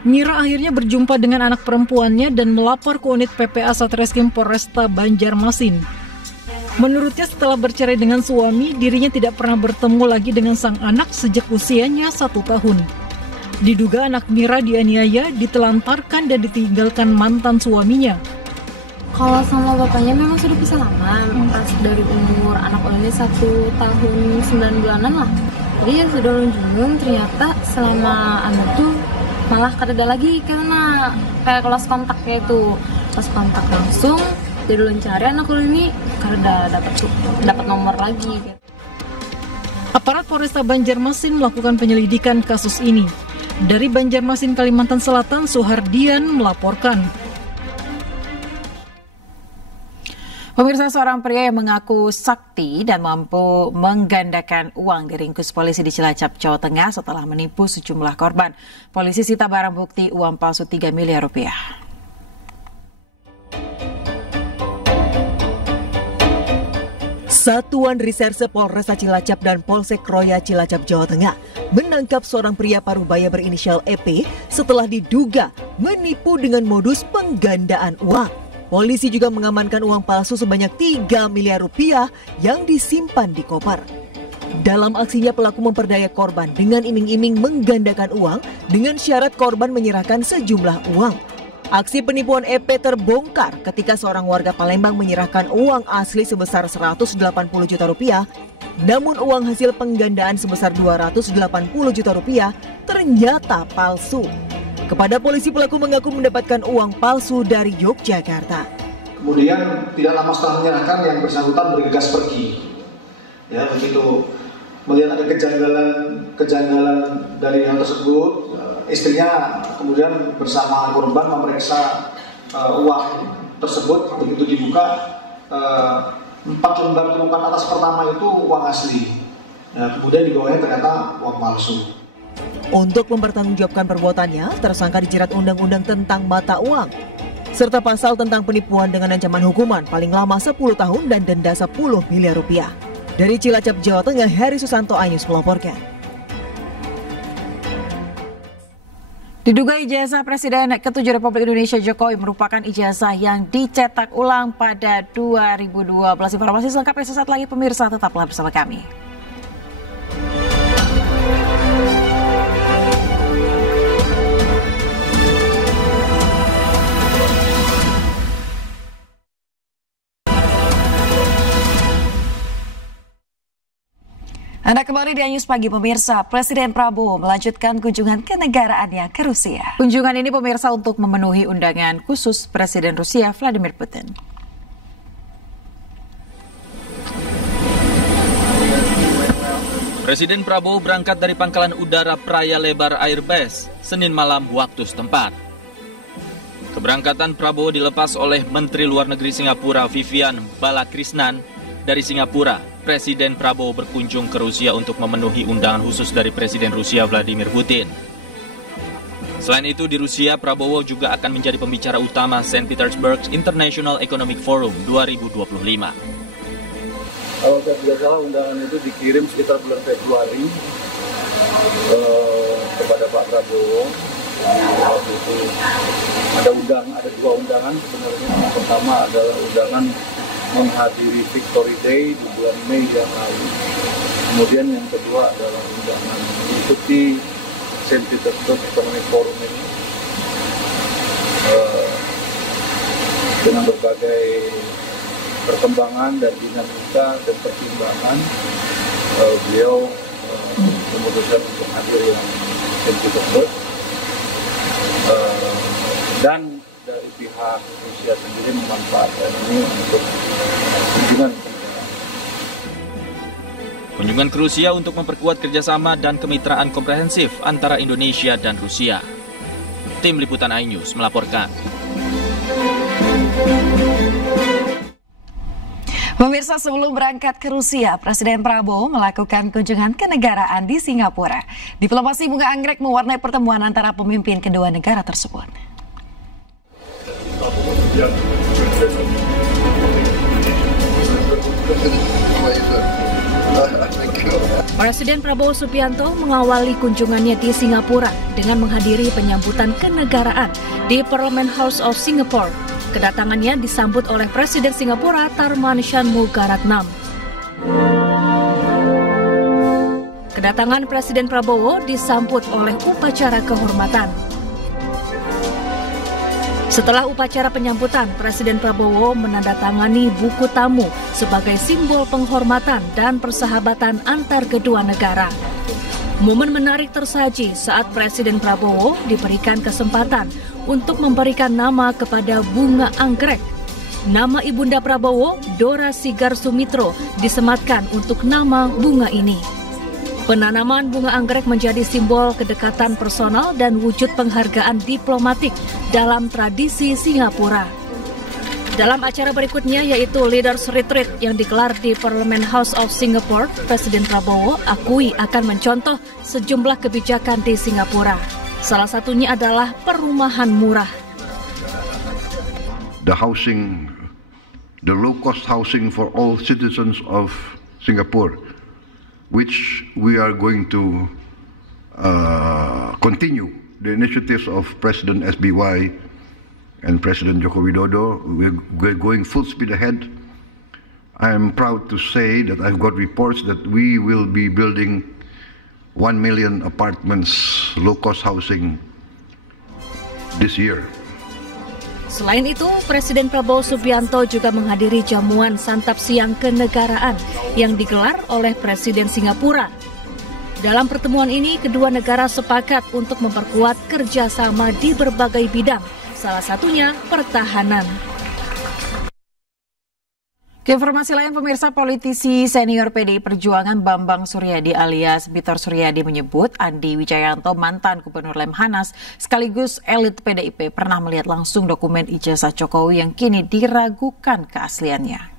Mira akhirnya berjumpa dengan anak perempuannya dan melapor ke unit PPA Satreskrim Polresta Banjarmasin. Menurutnya setelah bercerai dengan suami, dirinya tidak pernah bertemu lagi dengan sang anak sejak usianya 1 tahun. Diduga anak Mira dianiaya, ditelantarkan dan ditinggalkan mantan suaminya. Kalau sama bapaknya memang sudah pisah lama, pas dari umur anak ini 1 tahun 9 bulanan lah. Jadi ya sudah lunjung, ternyata selama anak tuh malah kereda lagi karena kayak kelas kontaknya itu. Pas kontak langsung, jadi cari anak ini karena dapat nomor lagi. Aparat Polresta Banjarmasin melakukan penyelidikan kasus ini. Dari Banjarmasin, Kalimantan Selatan, Suhardian melaporkan. Pemirsa, seorang pria yang mengaku sakti dan mampu menggandakan uang diringkus polisi di Cilacap, Jawa Tengah setelah menipu sejumlah korban. Polisi sita barang bukti uang palsu 3 miliar rupiah. Satuan Reserse Polresta Cilacap dan Polsek Roya Cilacap, Jawa Tengah menangkap seorang pria Parubaya berinisial EP setelah diduga menipu dengan modus penggandaan uang. Polisi juga mengamankan uang palsu sebanyak 3 miliar rupiah yang disimpan di koper. Dalam aksinya, pelaku memperdaya korban dengan iming-iming menggandakan uang dengan syarat korban menyerahkan sejumlah uang. Aksi penipuan EP terbongkar ketika seorang warga Palembang menyerahkan uang asli sebesar 180 juta rupiah, namun uang hasil penggandaan sebesar 280 juta rupiah ternyata palsu. Kepada polisi, pelaku mengaku mendapatkan uang palsu dari Yogyakarta. Kemudian tidak lama setelah menyerahkan, yang bersangkutan bergegas pergi. Ya, begitu melihat ada kejanggalan dari hal tersebut, istrinya kemudian bersama korban memeriksa uang tersebut. Begitu dibuka, 4 lembar temukan atas pertama itu uang asli. Ya, kemudian di bawahnya ternyata uang palsu. Untuk mempertanggungjawabkan perbuatannya, tersangka dijerat Undang-Undang tentang Mata Uang serta pasal tentang penipuan dengan ancaman hukuman paling lama 10 tahun dan denda 10 miliar rupiah. Dari Cilacap, Jawa Tengah, Heri Susanto, iNews melaporkan. Diduga ijazah Presiden ke-7 Republik Indonesia Jokowi merupakan ijazah yang dicetak ulang pada 2012. Informasi selengkapnya sesaat lagi, pemirsa, tetaplah bersama kami. Anda kembali di iNews Pagi, pemirsa. Presiden Prabowo melanjutkan kunjungan kenegaraannya ke Rusia. Kunjungan ini, pemirsa, untuk memenuhi undangan khusus Presiden Rusia Vladimir Putin. Presiden Prabowo berangkat dari Pangkalan Udara Praya Lebar Airbase Senin malam waktu setempat. Keberangkatan Prabowo dilepas oleh Menteri Luar Negeri Singapura Vivian Balakrishnan. Dari Singapura, Presiden Prabowo berkunjung ke Rusia untuk memenuhi undangan khusus dari Presiden Rusia Vladimir Putin. Selain itu, di Rusia, Prabowo juga akan menjadi pembicara utama St. Petersburg International Economic Forum 2025. Kalau tidak salah, undangan itu dikirim sekitar bulan Februari kepada Pak Prabowo. Waktu itu ada 2 undangan sebenarnya. Yang pertama adalah undangan menghadiri Victory Day di bulan Mei yang lalu. Kemudian yang kedua adalah undangan mengikuti St. Petersburg Economic Forum ini dengan berbagai perkembangan dan dinamika dan pertimbangan. Beliau memutuskan untuk hadir yang St. Petersburg, dan dari pihak Rusia sendiri memanfaatkan ini untuk kunjungan. Kunjungan ke Rusia untuk memperkuat kerjasama dan kemitraan komprehensif antara Indonesia dan Rusia. Tim Liputan iNews melaporkan. Pemirsa, sebelum berangkat ke Rusia, Presiden Prabowo melakukan kunjungan kenegaraan di Singapura. Diplomasi bunga anggrek mewarnai pertemuan antara pemimpin kedua negara tersebut. Presiden Prabowo Subianto mengawali kunjungannya di Singapura dengan menghadiri penyambutan kenegaraan di Parliament House of Singapore. Kedatangannya disambut oleh Presiden Singapura Tharman Shanmugaratnam. Kedatangan Presiden Prabowo disambut oleh upacara kehormatan. Setelah upacara penyambutan, Presiden Prabowo menandatangani buku tamu sebagai simbol penghormatan dan persahabatan antar kedua negara. Momen menarik tersaji saat Presiden Prabowo diberikan kesempatan untuk memberikan nama kepada bunga anggrek. Nama Ibunda Prabowo, Dora Sigar Sumitro, disematkan untuk nama bunga ini. Penanaman bunga anggrek menjadi simbol kedekatan personal dan wujud penghargaan diplomatik dalam tradisi Singapura. Dalam acara berikutnya yaitu Leaders Retreat yang digelar di Parliament House of Singapore, Presiden Prabowo akui akan mencontoh sejumlah kebijakan di Singapura. Salah satunya adalah perumahan murah. The low-cost housing for all citizens of Singapore, which we are going to continue the initiatives of President SBY and President Joko Widodo. We're going full speed ahead. I am proud to say that I've got reports that we will be building 1 million apartments, low-cost housing this year. Selain itu, Presiden Prabowo Subianto juga menghadiri jamuan santap siang kenegaraan yang digelar oleh Presiden Singapura. Dalam pertemuan ini, kedua negara sepakat untuk memperkuat kerjasama di berbagai bidang, salah satunya pertahanan. Ke informasi lain, pemirsa, politisi senior PDI Perjuangan Bambang Suryadi alias Bitor Suryadi menyebut Andi Wijayanto, mantan Gubernur Lemhanas sekaligus elit PDIP, pernah melihat langsung dokumen ijazah Jokowi yang kini diragukan keasliannya.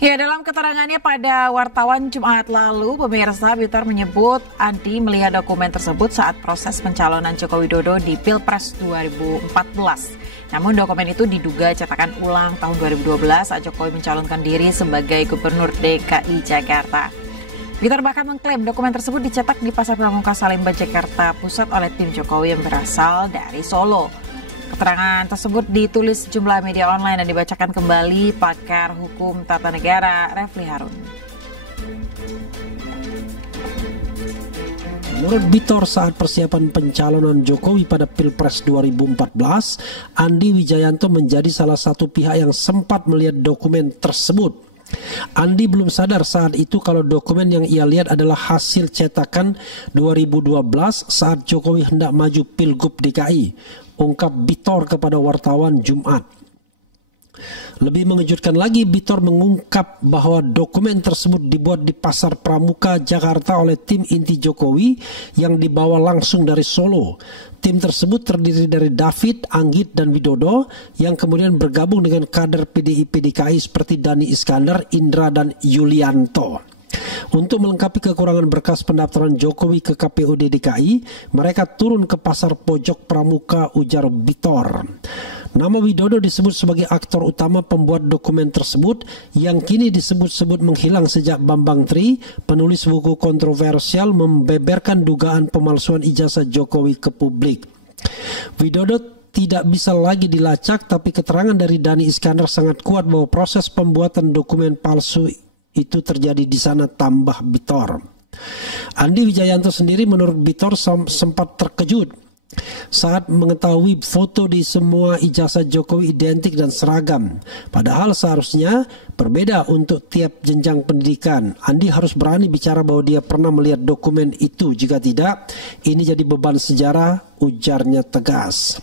Ya, dalam keterangannya pada wartawan Jumat lalu, pemirsa, Bitor menyebut Andi melihat dokumen tersebut saat proses pencalonan Joko Widodo di Pilpres 2014. Namun dokumen itu diduga cetakan ulang tahun 2012 saat Jokowi mencalonkan diri sebagai Gubernur DKI Jakarta. Bitor bahkan mengklaim dokumen tersebut dicetak di Pasar Pramuka Salemba, Jakarta Pusat oleh tim Jokowi yang berasal dari Solo. Keterangan tersebut ditulis sejumlah media online dan dibacakan kembali pakar hukum tata negara Refli Harun. Menurut Bitor, saat persiapan pencalonan Jokowi pada Pilpres 2014, Andi Wijayanto menjadi salah satu pihak yang sempat melihat dokumen tersebut. Andi belum sadar saat itu kalau dokumen yang ia lihat adalah hasil cetakan 2012 saat Jokowi hendak maju Pilgub DKI, ungkap Bitor kepada wartawan Jumat. Lebih mengejutkan lagi, Bitor mengungkap bahwa dokumen tersebut dibuat di Pasar Pramuka, Jakarta oleh tim inti Jokowi yang dibawa langsung dari Solo. Tim tersebut terdiri dari David, Anggit, dan Widodo yang kemudian bergabung dengan kader PDIP DKI seperti Dani Iskandar, Indra, dan Yulianto. Untuk melengkapi kekurangan berkas pendaftaran Jokowi ke KPUD DKI, mereka turun ke Pasar Pojok Pramuka, ujar Bitor. Nama Widodo disebut sebagai aktor utama pembuat dokumen tersebut yang kini disebut-sebut menghilang sejak Bambang Tri, penulis buku kontroversial, membeberkan dugaan pemalsuan ijazah Jokowi ke publik. Widodo tidak bisa lagi dilacak, tapi keterangan dari Dani Iskandar sangat kuat bahwa proses pembuatan dokumen palsu itu terjadi di sana, tambah Bitor. Andi Wijayanto sendiri menurut Bitor sempat terkejut saat mengetahui foto di semua ijazah Jokowi identik dan seragam. Padahal seharusnya berbeda untuk tiap jenjang pendidikan. Andi harus berani bicara bahwa dia pernah melihat dokumen itu. Jika tidak, ini jadi beban sejarah, ujarnya tegas.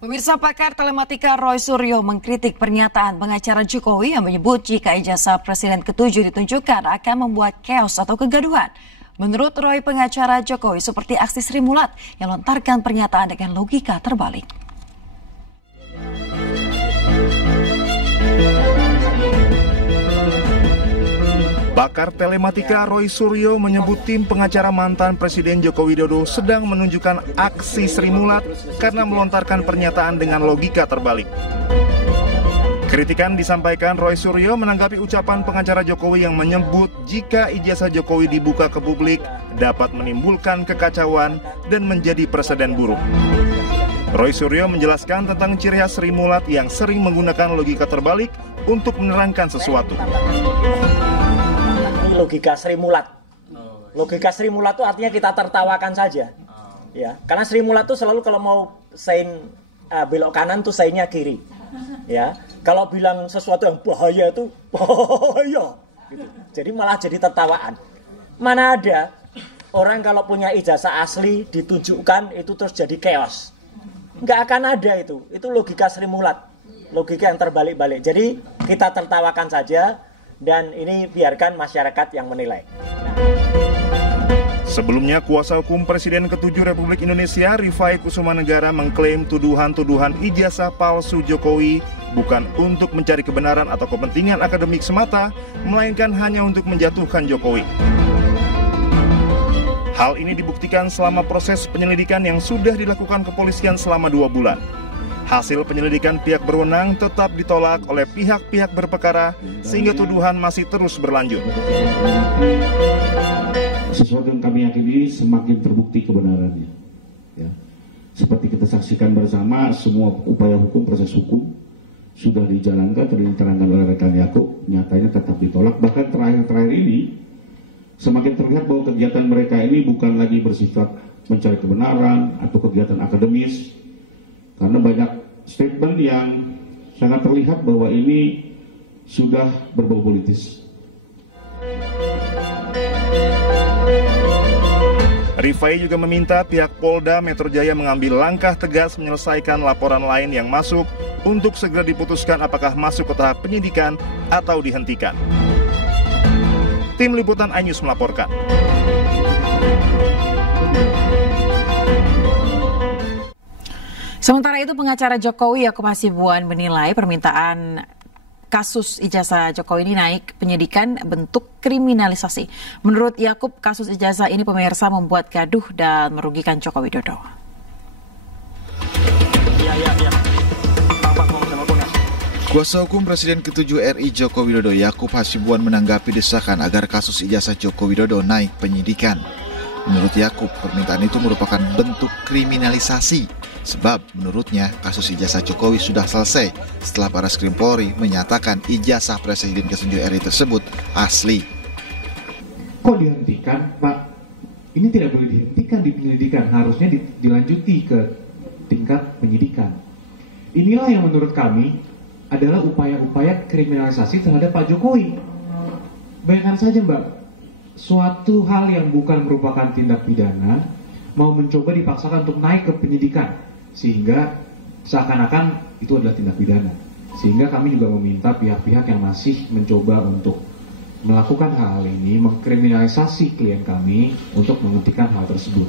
Pemirsa, pakar telematika Roy Suryo mengkritik pernyataan pengacara Jokowi yang menyebut jika ijazah Presiden ke-7 ditunjukkan akan membuat chaos atau kegaduhan. Menurut Roy, pengacara Jokowi seperti aksi Sri Mulat yang lontarkan pernyataan dengan logika terbalik. Pakar telematika Roy Suryo menyebut tim pengacara mantan Presiden Joko Widodo sedang menunjukkan aksi Sri Mulat karena melontarkan pernyataan dengan logika terbalik. Kritikan disampaikan Roy Suryo menanggapi ucapan pengacara Jokowi yang menyebut jika ijazah Jokowi dibuka ke publik dapat menimbulkan kekacauan dan menjadi preseden buruk. Roy Suryo menjelaskan tentang ciri khas Sri Mulat yang sering menggunakan logika terbalik untuk menerangkan sesuatu. Logika Sri Mulat. Logika Sri Mulat itu artinya kita tertawakan saja. Ya, karena Sri Mulat itu selalu kalau mau sein belok kanan tuh seinnya kiri. Ya, kalau bilang sesuatu yang bahaya itu bahaya. Gitu. Jadi malah jadi tertawaan. Mana ada orang kalau punya ijazah asli ditunjukkan itu terus jadi chaos. Nggak akan ada itu logika Sri Mulat, logika yang terbalik-balik. Jadi kita tertawakan saja dan ini biarkan masyarakat yang menilai. Sebelumnya, kuasa hukum Presiden ke-7 Republik Indonesia, Rifai Kusumanegara, mengklaim tuduhan-tuduhan ijazah palsu Jokowi bukan untuk mencari kebenaran atau kepentingan akademik semata, melainkan hanya untuk menjatuhkan Jokowi. Hal ini dibuktikan selama proses penyelidikan yang sudah dilakukan kepolisian selama 2 bulan. Hasil penyelidikan pihak berwenang tetap ditolak oleh pihak-pihak berperkara, sehingga tuduhan masih terus berlanjut. Sesuatu yang kami yakini semakin terbukti kebenarannya. Ya. Seperti kita saksikan bersama, semua upaya hukum, proses hukum sudah dijalankan, sudah diterangkan oleh rekan Yakub, nyatanya tetap ditolak. Bahkan terakhir ini, semakin terlihat bahwa kegiatan mereka ini bukan lagi bersifat mencari kebenaran atau kegiatan akademis, karena banyak statement yang sangat terlihat bahwa ini sudah berbau politis. Rifai juga meminta pihak Polda Metro Jaya mengambil langkah tegas menyelesaikan laporan lain yang masuk untuk segera diputuskan apakah masuk ke tahap penyidikan atau dihentikan. Tim Liputan iNews melaporkan. Sementara itu, pengacara Jokowi Yakub Hasibuan menilai permintaan kasus ijazah Jokowi ini naik penyidikan bentuk kriminalisasi. Menurut Yakub, kasus ijazah ini pemirsa membuat gaduh dan merugikan Joko Widodo. Kuasa hukum Presiden ke-7 RI Joko Widodo Yakub Hasibuan menanggapi desakan agar kasus ijazah Joko Widodo naik penyidikan. Menurut Yakub, permintaan itu merupakan bentuk kriminalisasi. Sebab menurutnya kasus ijazah Jokowi sudah selesai setelah Barreskrim Polri menyatakan ijazah Presiden ke-9 RI tersebut asli. Kok dihentikan, Pak? Ini tidak boleh dihentikan di penyelidikan, harusnya dilanjuti ke tingkat penyidikan. Inilah yang menurut kami adalah upaya-upaya kriminalisasi terhadap Pak Jokowi. Bayangkan saja, Mbak, suatu hal yang bukan merupakan tindak pidana mau mencoba dipaksakan untuk naik ke penyidikan, sehingga seakan-akan itu adalah tindak pidana. Sehingga kami juga meminta pihak-pihak yang masih mencoba untuk melakukan hal ini, mengkriminalisasi klien kami untuk menghentikan hal tersebut.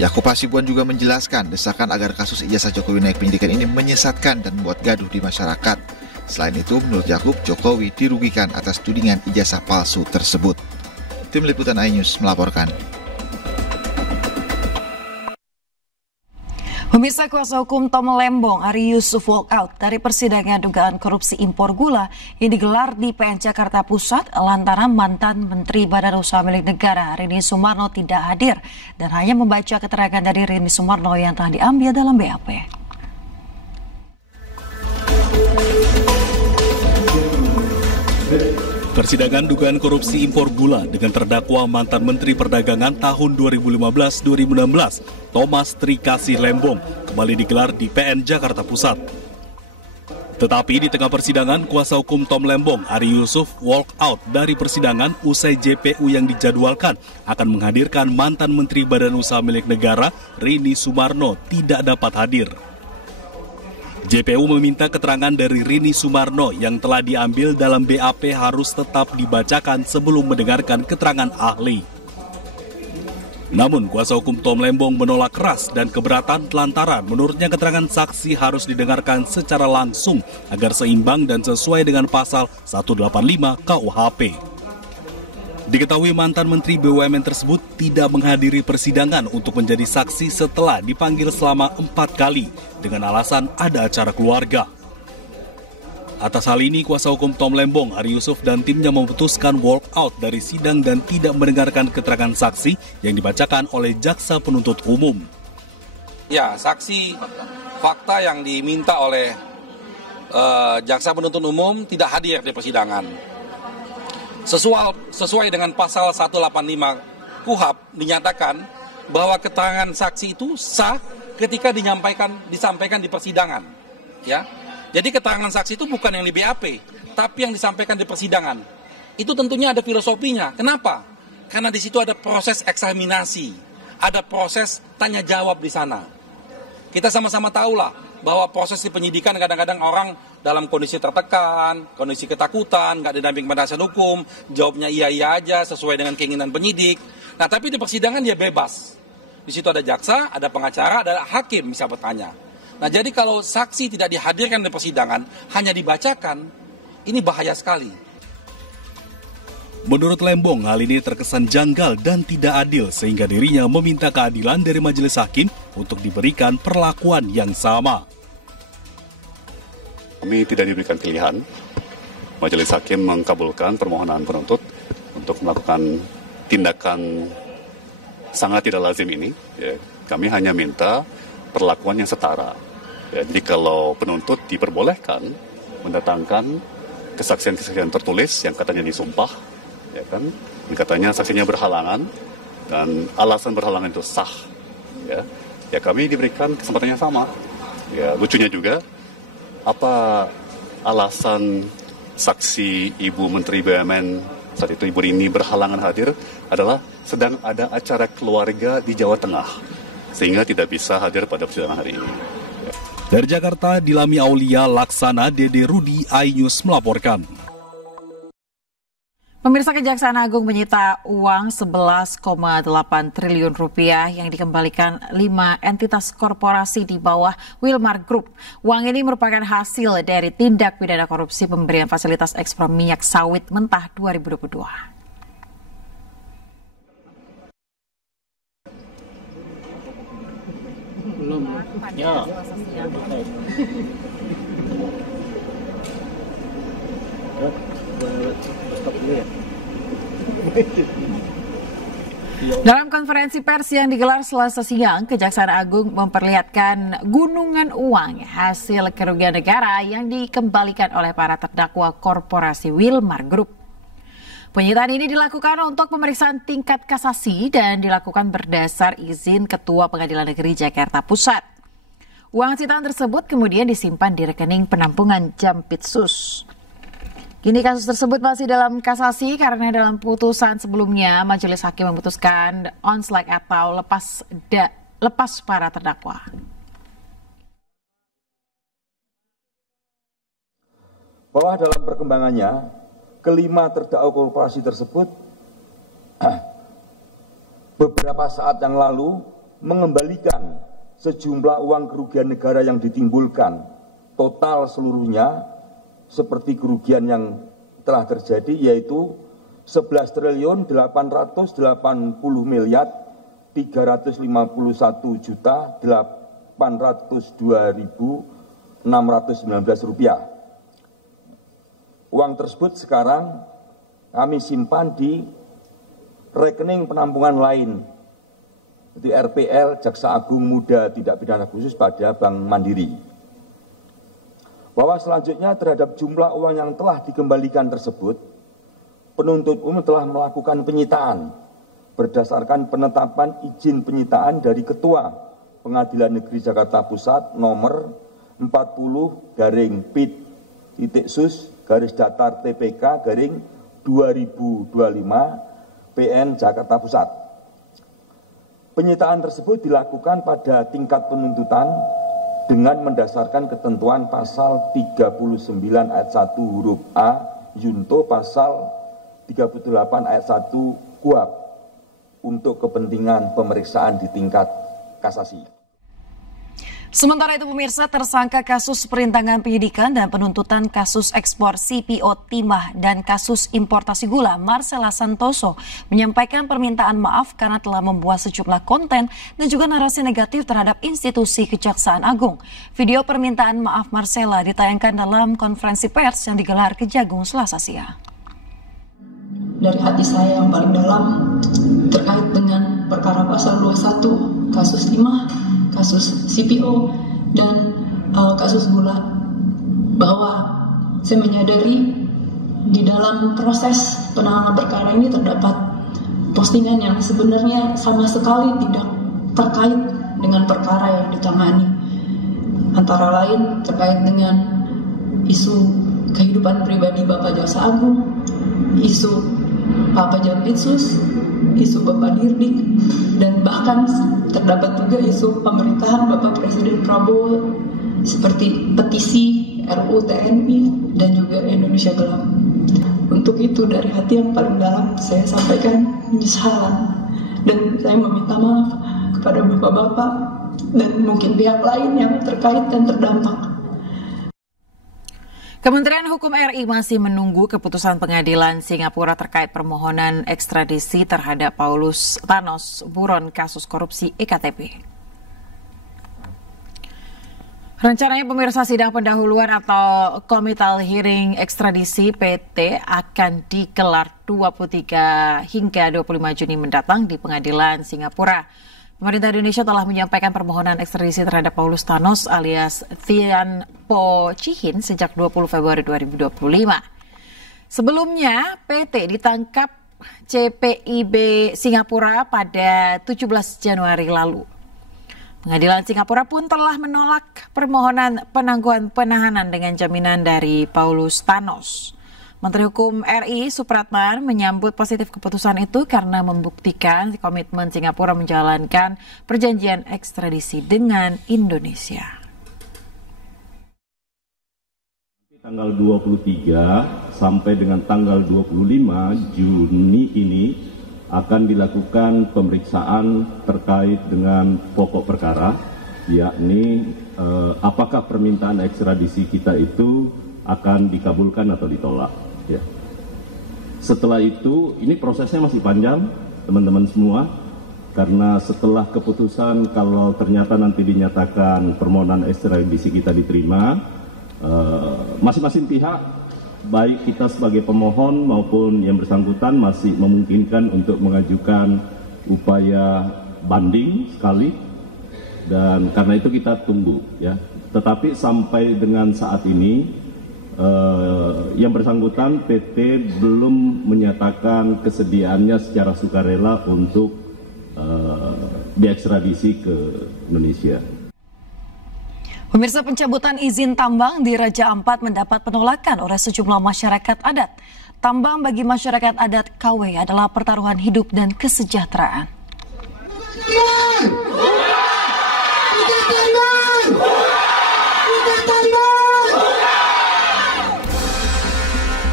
Yakub Hasibuan juga menjelaskan desakan agar kasus ijazah Jokowi naik penyidikan ini menyesatkan dan membuat gaduh di masyarakat. Selain itu, menurut Yakub, Jokowi dirugikan atas tudingan ijazah palsu tersebut. Tim Liputan iNews melaporkan. Pemirsa, kuasa hukum Tom Lembong, Ari Yusuf walk out dari persidangan dugaan korupsi impor gula yang digelar di PN Jakarta Pusat lantaran mantan Menteri Badan Usaha Milik Negara Rini Sumarno tidak hadir dan hanya membaca keterangan dari Rini Sumarno yang telah diambil dalam BAP. Persidangan dugaan korupsi impor gula dengan terdakwa mantan Menteri Perdagangan tahun 2015-2016, Thomas Trikasih Lembong, kembali digelar di PN Jakarta Pusat. Tetapi di tengah persidangan, kuasa hukum Tom Lembong, Ari Yusuf, walk out dari persidangan usai JPU yang dijadwalkan akan menghadirkan mantan Menteri Badan Usaha Milik Negara, Rini Sumarno, tidak dapat hadir. JPU meminta keterangan dari Rini Sumarno yang telah diambil dalam BAP harus tetap dibacakan sebelum mendengarkan keterangan ahli. Namun, kuasa hukum Tom Lembong menolak keras dan keberatan lantaran menurutnya keterangan saksi harus didengarkan secara langsung agar seimbang dan sesuai dengan pasal 185 KUHP. Diketahui mantan Menteri BUMN tersebut tidak menghadiri persidangan untuk menjadi saksi setelah dipanggil selama 4 kali dengan alasan ada acara keluarga. Atas hal ini, kuasa hukum Tom Lembong, Ari Yusuf dan timnya memutuskan walk out dari sidang dan tidak mendengarkan keterangan saksi yang dibacakan oleh jaksa penuntut umum. Ya, saksi fakta yang diminta oleh jaksa penuntut umum tidak hadir di persidangan. Sesuai dengan pasal 185 KUHP dinyatakan bahwa keterangan saksi itu sah ketika disampaikan di persidangan. Ya, jadi keterangan saksi itu bukan yang di BAP, tapi yang disampaikan di persidangan. Itu tentunya ada filosofinya. Kenapa? Karena di situ ada proses eksaminasi, ada proses tanya jawab di sana. Kita sama-sama tahulah bahwa proses di penyidikan kadang-kadang orang dalam kondisi tertekan, kondisi ketakutan, nggak didamping penasihat hukum, jawabnya iya-iya aja sesuai dengan keinginan penyidik. Nah, tapi di persidangan dia bebas. Di situ ada jaksa, ada pengacara, ada hakim bisa bertanya. Nah, jadi kalau saksi tidak dihadirkan di persidangan, hanya dibacakan, ini bahaya sekali. Menurut Lembong, hal ini terkesan janggal dan tidak adil sehingga dirinya meminta keadilan dari majelis hakim untuk diberikan perlakuan yang sama. Kami tidak diberikan pilihan. Majelis hakim mengkabulkan permohonan penuntut untuk melakukan tindakan sangat tidak lazim ini. Ya, kami hanya minta perlakuan yang setara. Ya, jadi kalau penuntut diperbolehkan mendatangkan kesaksian-kesaksian tertulis yang katanya disumpah, ya kan, dan katanya saksinya berhalangan dan alasan berhalangan itu sah, ya kami diberikan kesempatan yang sama. Ya, lucunya juga, apa alasan saksi Ibu Menteri BUMN saat itu Ibu Rini berhalangan hadir adalah sedang ada acara keluarga di Jawa Tengah sehingga tidak bisa hadir pada persidangan hari ini. Ya. Dari Jakarta, Dilami Aulia Laksana, Dede Rudi, iNews melaporkan. Pemirsa, Kejaksaan Agung menyita uang 11,8 triliun rupiah yang dikembalikan 5 entitas korporasi di bawah Wilmar Group. Uang ini merupakan hasil dari tindak pidana korupsi pemberian fasilitas ekspor minyak sawit mentah 2022. Belum. Ya. Dalam konferensi pers yang digelar Selasa siang, Kejaksaan Agung memperlihatkan gunungan uang hasil kerugian negara yang dikembalikan oleh para terdakwa korporasi Wilmar Group. Penyitaan ini dilakukan untuk pemeriksaan tingkat kasasi dan dilakukan berdasar izin Ketua Pengadilan Negeri Jakarta Pusat. Uang sitaan tersebut kemudian disimpan di rekening penampungan Jampitsus. Kini kasus tersebut masih dalam kasasi karena dalam putusan sebelumnya majelis hakim memutuskan onslang atau lepas para terdakwa. Bahwa dalam perkembangannya, kelima terdakwa korporasi tersebut beberapa saat yang lalu mengembalikan sejumlah uang kerugian negara yang ditimbulkan, total seluruhnya seperti kerugian yang telah terjadi, yaitu 11.880.351.609 rupiah. Uang tersebut sekarang kami simpan di rekening penampungan lain, di RPL Jaksa Agung Muda Tindak Pidana Khusus pada Bank Mandiri. Bahwa selanjutnya terhadap jumlah uang yang telah dikembalikan tersebut, penuntut umum telah melakukan penyitaan berdasarkan penetapan izin penyitaan dari Ketua Pengadilan Negeri Jakarta Pusat nomor 40-pit-sus-datar-tpk-2025 PN Jakarta Pusat. Penyitaan tersebut dilakukan pada tingkat penuntutan dengan mendasarkan ketentuan pasal 39 ayat 1 huruf A junto pasal 38 ayat 1 KUHP untuk kepentingan pemeriksaan di tingkat kasasi. Sementara itu pemirsa, tersangka kasus perintangan penyidikan dan penuntutan kasus ekspor CPO timah dan kasus importasi gula Marcella Santoso menyampaikan permintaan maaf karena telah membuat sejumlah konten dan juga narasi negatif terhadap institusi Kejaksaan Agung. Video permintaan maaf Marcella ditayangkan dalam konferensi pers yang digelar Kejagung Selasa siang. Dari hati saya yang paling dalam terkait dengan perkara pasal 21 kasus timah, kasus CPO, dan kasus gula, bahwa saya menyadari di dalam proses penanganan perkara ini terdapat postingan yang sebenarnya sama sekali tidak terkait dengan perkara yang ditangani, antara lain terkait dengan isu kehidupan pribadi Bapak Jaksa Agung, isu Bapak Jampitsus, isu Bapak Dirdik, dan bahkan terdapat juga isu pemerintahan Bapak Presiden Prabowo seperti petisi RUU TNI dan juga Indonesia Gelap. Untuk itu dari hati yang paling dalam saya sampaikan penyesalan dan saya meminta maaf kepada bapak-bapak dan mungkin pihak lain yang terkait dan terdampak. Kementerian Hukum RI masih menunggu keputusan pengadilan Singapura terkait permohonan ekstradisi terhadap Paulus Thanos buron kasus korupsi EKTP. Rencananya pemirsa sidang pendahuluan atau Committal Hearing ekstradisi PT akan digelar 23 hingga 25 Juni mendatang di pengadilan Singapura. Pemerintah Indonesia telah menyampaikan permohonan ekstradisi terhadap Paulus Thanos alias Thian Po Chi Hin sejak 20 Februari 2025. Sebelumnya, PT ditangkap CPIB Singapura pada 17 Januari lalu. Pengadilan Singapura pun telah menolak permohonan penangguhan penahanan dengan jaminan dari Paulus Thanos. Menteri Hukum RI Supratman menyambut positif keputusan itu karena membuktikan komitmen Singapura menjalankan perjanjian ekstradisi dengan Indonesia. Tanggal 23 sampai dengan tanggal 25 Juni ini akan dilakukan pemeriksaan terkait dengan pokok perkara, yakni apakah permintaan ekstradisi kita itu akan dikabulkan atau ditolak. Ya. Setelah itu, ini prosesnya masih panjang, teman-teman semua, karena setelah keputusan kalau ternyata nanti dinyatakan permohonan ekstradisi kita diterima, masing-masing pihak, baik kita sebagai pemohon maupun yang bersangkutan masih memungkinkan untuk mengajukan upaya banding sekali, dan karena itu kita tunggu. Ya. Tetapi sampai dengan saat ini, yang bersangkutan PT belum menyatakan kesediaannya secara sukarela untuk diekstradisi ke Indonesia. Pemirsa, pencabutan izin tambang di Raja Ampat mendapat penolakan oleh sejumlah masyarakat adat. Tambang bagi masyarakat adat KW adalah pertaruhan hidup dan kesejahteraan.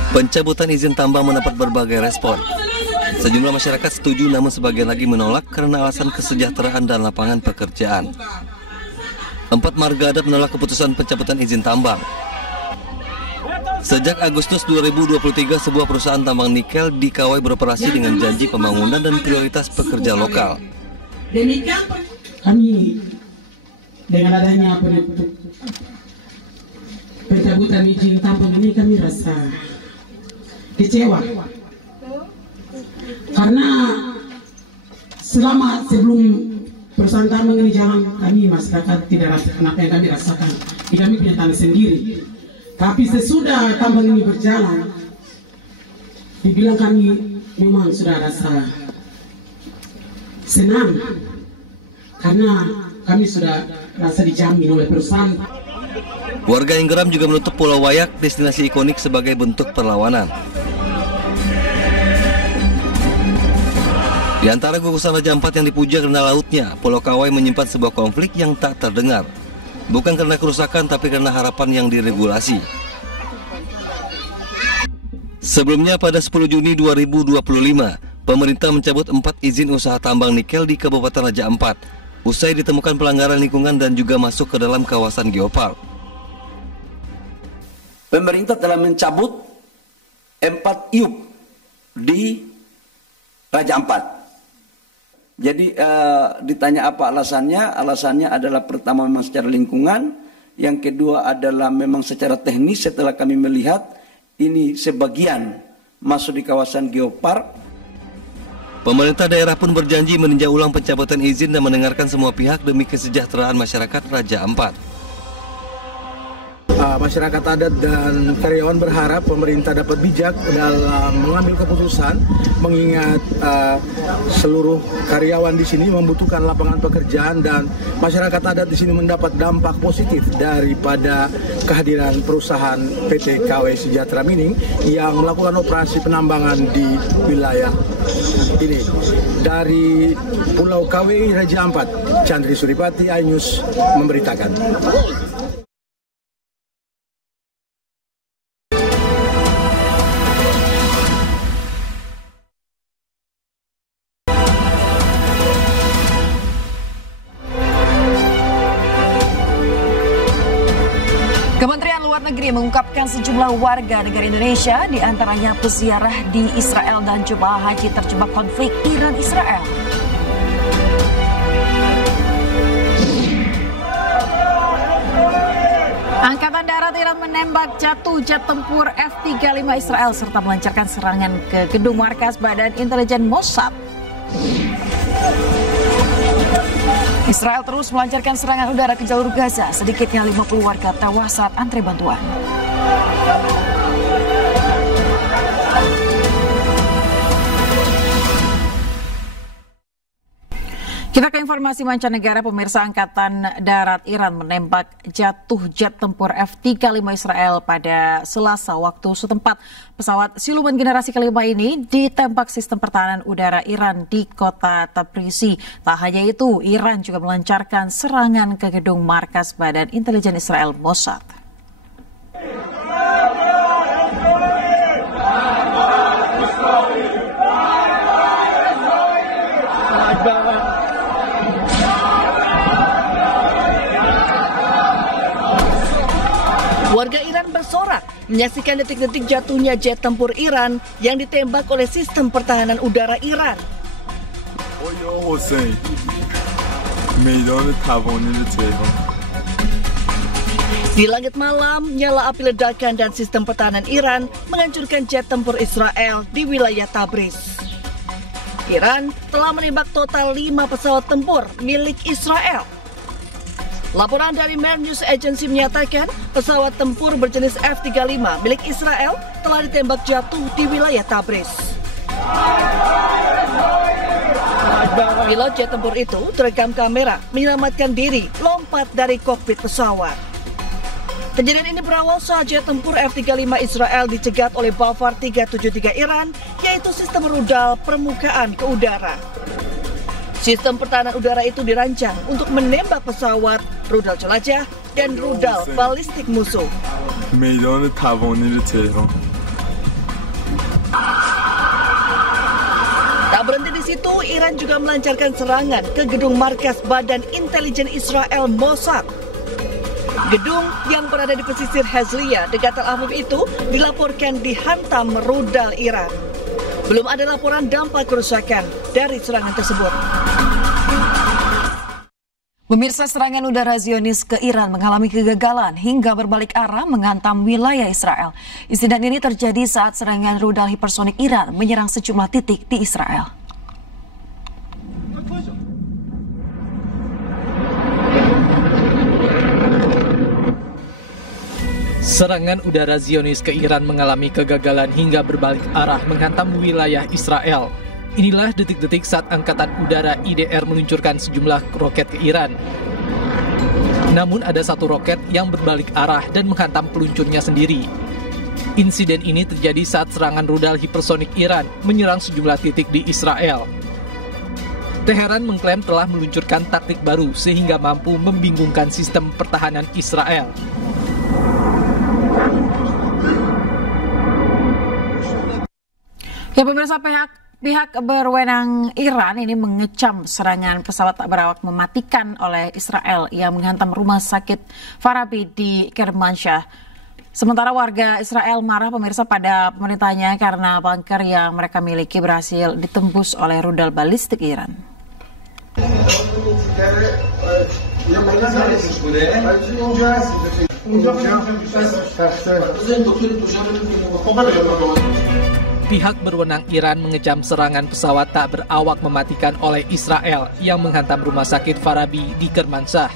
Pencabutan izin tambang mendapat berbagai respon. Sejumlah masyarakat setuju namun sebagian lagi menolak karena alasan kesejahteraan dan lapangan pekerjaan. 4 marga adat menolak keputusan pencabutan izin tambang. Sejak Agustus 2023, sebuah perusahaan tambang nikel di Kawai beroperasi dengan janji pembangunan dan prioritas pekerja lokal. Demikian kami dengan adanya pencabutan izin tambang ini kami rasa kecewa karena sebelum perusahaan tambang ini jalan, kami masyarakat tidak rasakan apa yang kami rasakan. Kami punya tanah sendiri, tapi sesudah tambang ini berjalan, dibilang kami memang sudah rasa senang karena kami sudah rasa dijamin oleh perusahaan. Warga yang geram juga menutup Pulau Wayak, destinasi ikonik, sebagai bentuk perlawanan. Di antara gugusan Raja Ampat yang dipuja karena lautnya, Pulau Kawai menyimpan sebuah konflik yang tak terdengar. Bukan karena kerusakan, tapi karena harapan yang diregulasi. Sebelumnya pada 10 Juni 2025, pemerintah mencabut 4 izin usaha tambang nikel di Kabupaten Raja Ampat, usai ditemukan pelanggaran lingkungan dan juga masuk ke dalam kawasan geopark. Pemerintah telah mencabut 4 IUP di Raja Ampat. Jadi ditanya apa alasannya? Alasannya adalah pertama memang secara lingkungan, yang kedua adalah memang secara teknis setelah kami melihat ini sebagian masuk di kawasan geopark. Pemerintah daerah pun berjanji meninjau ulang pencabutan izin dan mendengarkan semua pihak demi kesejahteraan masyarakat Raja Ampat. masyarakat adat dan karyawan berharap pemerintah dapat bijak dalam mengambil keputusan, mengingat seluruh karyawan di sini membutuhkan lapangan pekerjaan dan masyarakat adat di sini mendapat dampak positif daripada kehadiran perusahaan PT KW Sejahtera Mining yang melakukan operasi penambangan di wilayah ini. Dari Pulau KWI Raja Ampat, Chandri Suripati, iNews memberitakan. Kementerian Luar Negeri mengungkapkan sejumlah warga negara Indonesia, diantaranya peziarah di Israel dan jemaah haji terjebak konflik Iran-Israel. Angkatan Darat Iran menembak jatuh jet tempur F-35 Israel serta melancarkan serangan ke gedung markas Badan Intelijen Mossad. Israel terus melancarkan serangan udara ke jalur Gaza. Sedikitnya 50 warga tewas saat antre bantuan. Kita ke informasi mancanegara. Pemirsa, Angkatan Darat Iran menembak jatuh jet tempur F-35 Israel pada Selasa waktu setempat. Pesawat siluman generasi kelima ini ditembak sistem pertahanan udara Iran di kota Tabrizi. Tak hanya itu, Iran juga melancarkan serangan ke gedung markas Badan Intelijen Israel Mossad. Warga Iran bersorak menyaksikan detik-detik jatuhnya jet tempur Iran yang ditembak oleh sistem pertahanan udara Iran. Di langit malam, nyala api ledakan dan sistem pertahanan Iran menghancurkan jet tempur Israel di wilayah Tabriz. Iran telah menembak total 5 pesawat tempur milik Israel. Laporan dari Mer News Agency menyatakan pesawat tempur berjenis F-35 milik Israel telah ditembak jatuh di wilayah Tabriz. Pilot jet tempur itu terekam kamera menyelamatkan diri lompat dari kokpit pesawat. Kejadian ini berawal saat jet tempur F-35 Israel dicegat oleh Bafar 373 Iran, yaitu sistem rudal permukaan ke udara. Sistem pertahanan udara itu dirancang untuk menembak pesawat, rudal jelajah, dan rudal balistik musuh. Tak berhenti di situ, Iran juga melancarkan serangan ke gedung markas Badan Intelijen Israel Mossad. Gedung yang berada di pesisir Herzliya dekat Tel Aviv itu dilaporkan dihantam rudal Iran. Belum ada laporan dampak kerusakan dari serangan tersebut. Pemirsa, serangan udara Zionis ke Iran mengalami kegagalan hingga berbalik arah menghantam wilayah Israel. Insiden ini terjadi saat serangan rudal hipersonik Iran menyerang sejumlah titik di Israel. Serangan udara Zionis ke Iran mengalami kegagalan hingga berbalik arah menghantam wilayah Israel. Inilah detik-detik saat Angkatan Udara IDR meluncurkan sejumlah roket ke Iran. Namun ada satu roket yang berbalik arah dan menghantam peluncurnya sendiri. Insiden ini terjadi saat serangan rudal hipersonik Iran menyerang sejumlah titik di Israel. Teheran mengklaim telah meluncurkan taktik baru sehingga mampu membingungkan sistem pertahanan Israel. Ya pemirsa, pihak berwenang Iran ini mengecam serangan pesawat tak berawak mematikan oleh Israel yang menghantam rumah sakit Farabi di Kermanshah. Sementara warga Israel marah pemirsa pada pemerintahnya karena bunker yang mereka miliki berhasil ditembus oleh rudal balistik Iran. Pihak berwenang Iran mengecam serangan pesawat tak berawak mematikan oleh Israel yang menghantam rumah sakit Farabi di Kermanshah.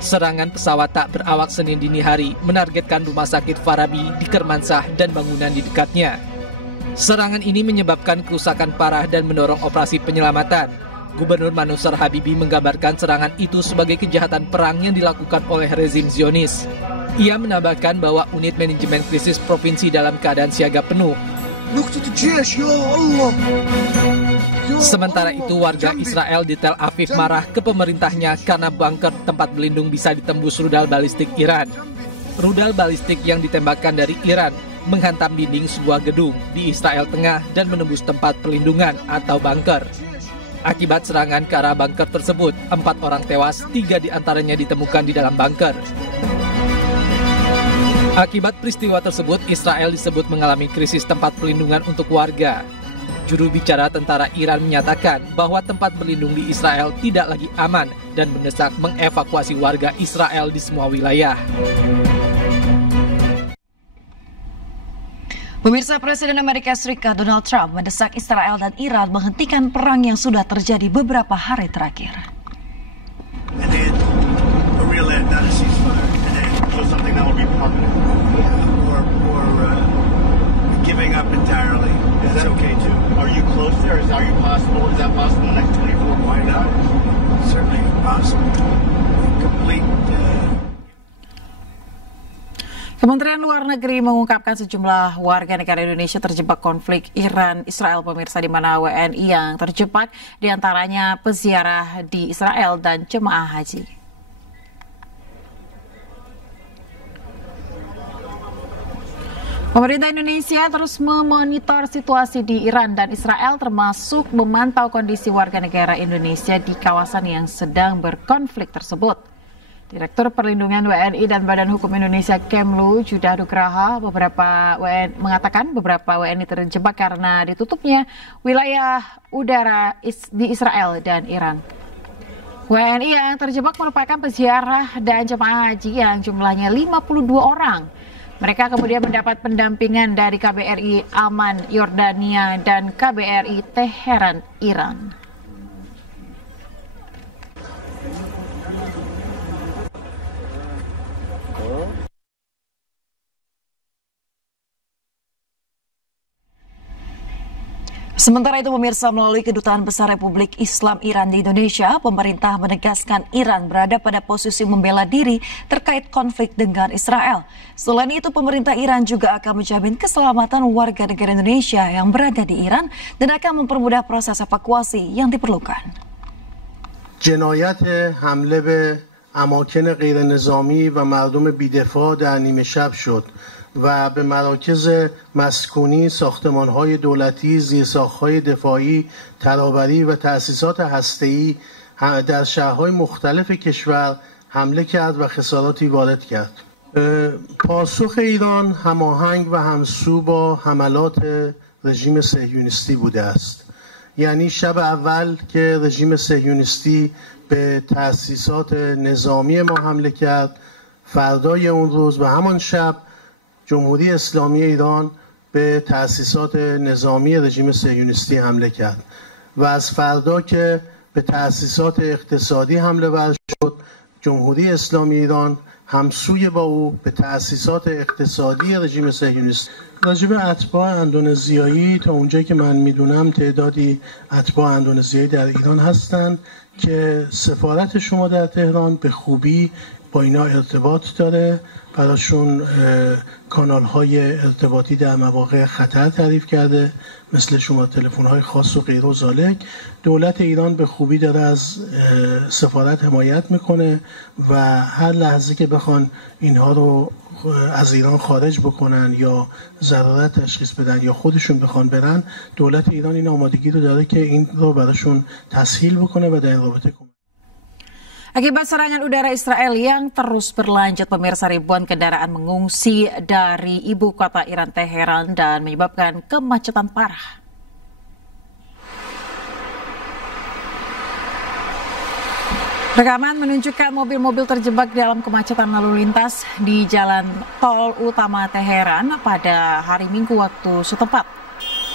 Serangan pesawat tak berawak Senin dini hari menargetkan rumah sakit Farabi di Kermanshah dan bangunan di dekatnya. Serangan ini menyebabkan kerusakan parah dan mendorong operasi penyelamatan. Gubernur Manusar Habibi menggambarkan serangan itu sebagai kejahatan perang yang dilakukan oleh rezim Zionis. Ia menambahkan bahwa unit manajemen krisis provinsi dalam keadaan siaga penuh. Sementara itu, warga Israel di Tel Aviv marah ke pemerintahnya karena bunker tempat berlindung bisa ditembus rudal balistik Iran. Rudal balistik yang ditembakkan dari Iran menghantam dinding sebuah gedung di Israel Tengah dan menembus tempat perlindungan atau bunker. Akibat serangan ke arah bunker tersebut, 4 orang tewas, 3 diantaranya ditemukan di dalam bunker. Akibat peristiwa tersebut, Israel disebut mengalami krisis tempat perlindungan untuk warga. Juru bicara tentara Iran menyatakan bahwa tempat berlindung di Israel tidak lagi aman dan mendesak mengevakuasi warga Israel di semua wilayah. Pemirsa, Presiden Amerika Serikat Donald Trump mendesak Israel dan Iran menghentikan perang yang sudah terjadi beberapa hari terakhir. Giving up entirely. Is that okay too? Are you close there? Is that possible? Is that possible in the next 24? Why not? Certainly possible. Complete. Kementerian Luar Negeri mengungkapkan sejumlah warga negara Indonesia terjebak konflik Iran-Israel, pemirsa, di mana WNI yang terjebak diantaranya peziarah di Israel dan jemaah haji. Pemerintah Indonesia terus memonitor situasi di Iran dan Israel, termasuk memantau kondisi warga negara Indonesia di kawasan yang sedang berkonflik tersebut. Direktur Perlindungan WNI dan Badan Hukum Indonesia Kemlu, Judah Nugraha, mengatakan beberapa WNI terjebak karena ditutupnya wilayah udara di Israel dan Iran. WNI yang terjebak merupakan peziarah dan jemaah haji yang jumlahnya 52 orang. Mereka kemudian mendapat pendampingan dari KBRI Amman, Yordania, dan KBRI Teheran, Iran. Sementara itu, pemirsa, melalui Kedutaan Besar Republik Islam Iran di Indonesia, pemerintah menegaskan Iran berada pada posisi membela diri terkait konflik dengan Israel. Selain itu, pemerintah Iran juga akan menjamin keselamatan warga negara Indonesia yang berada di Iran dan akan mempermudah proses evakuasi yang diperlukan. جنایت حمله به اماکن غیر نظامی و مردم بی‌دفاع در نیمه شب شد و به مراکز مسکونی، ساختمان‌های دولتی، زیرساخت‌های دفاعی، ترابری و تأسیسات هسته‌ای در شهرهای مختلف کشور حمله کرد و خساراتی وارد کرد. پاسخ ایران هماهنگ و همسو با حملات رژیم صهیونیستی بوده است. یعنی شب اول که رژیم صهیونیستی به تأسیسات نظامی ما حمله کرد، فردای اون روز و همان شب جمهوری اسلامی ایران به تأسیسات نظامی رژیم صهیونیستی حمله کرد و از فردا که به تأسیسات اقتصادی حمله ور شد، جمهوری اسلامی ایران همسوی با او به تأسیسات اقتصادی رژیم صهیونیستی. راجب اتباع اندونزیایی، تا اونجایی که من میدونم تعدادی اتباع اندونزیایی در ایران هستند که سفارت شما در تهران به خوبی با اینا ارتباط داره، براشون کانال‌های ارتباطی در مواقع خطر تعریف کرده، مثل شما تلفن‌های خاص و غیر و ذالک. دولت ایران به خوبی داره از سفارت حمایت میکنه و هر لحظه که بخوان اینها رو از ایران خارج بکنن یا ضرورت تشخیص بدن یا خودشون بخوان برن، دولت ایران این آمادگی رو داره که این رو براشون تسهیل بکنه و در این رابطه کنه. Akibat serangan udara Israel yang terus berlanjut, pemirsa, ribuan kendaraan mengungsi dari ibu kota Iran, Teheran, dan menyebabkan kemacetan parah. Rekaman menunjukkan mobil-mobil terjebak dalam kemacetan lalu lintas di jalan tol utama Teheran pada hari Minggu waktu setempat.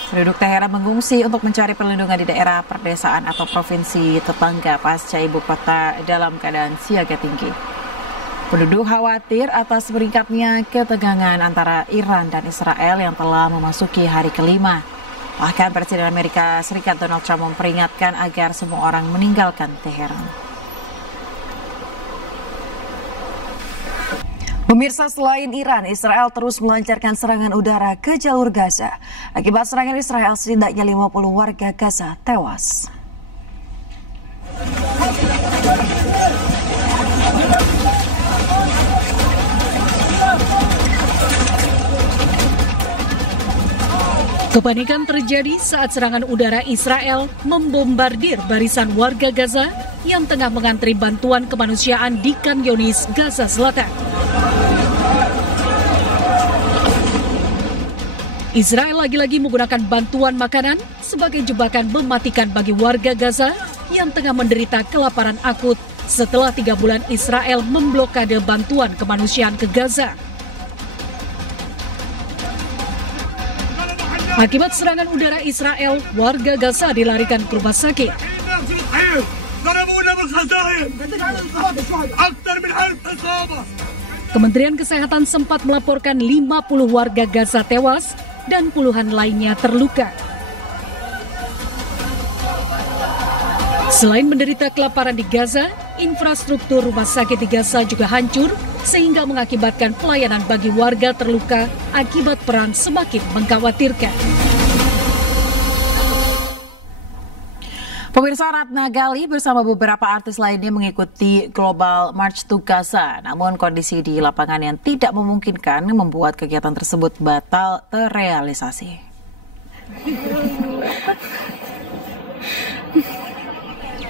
Penduduk Teheran mengungsi untuk mencari perlindungan di daerah perdesaan atau provinsi tetangga pasca ibu kota dalam keadaan siaga tinggi. Penduduk khawatir atas meningkatnya ketegangan antara Iran dan Israel yang telah memasuki hari kelima. Bahkan Presiden Amerika Serikat Donald Trump memperingatkan agar semua orang meninggalkan Teheran. Pemirsa, selain Iran, Israel terus melancarkan serangan udara ke jalur Gaza. Akibat serangan Israel, setidaknya 50 warga Gaza tewas. Kepanikan terjadi saat serangan udara Israel membombardir barisan warga Gaza yang tengah mengantri bantuan kemanusiaan di Khan Younis, Gaza Selatan. Israel lagi-lagi menggunakan bantuan makanan sebagai jebakan mematikan bagi warga Gaza yang tengah menderita kelaparan akut setelah 3 bulan Israel memblokade bantuan kemanusiaan ke Gaza. Akibat serangan udara Israel, warga Gaza dilarikan ke rumah sakit. Kementerian Kesehatan sempat melaporkan 50 warga Gaza tewas dan puluhan lainnya terluka. Selain menderita kelaparan di Gaza, infrastruktur rumah sakit di Gaza juga hancur sehingga mengakibatkan pelayanan bagi warga terluka akibat perang semakin mengkhawatirkan. Pemirsa, Ratna Ghali bersama beberapa artis lainnya mengikuti Global March to Gaza. Namun kondisi di lapangan yang tidak memungkinkan membuat kegiatan tersebut batal terrealisasi.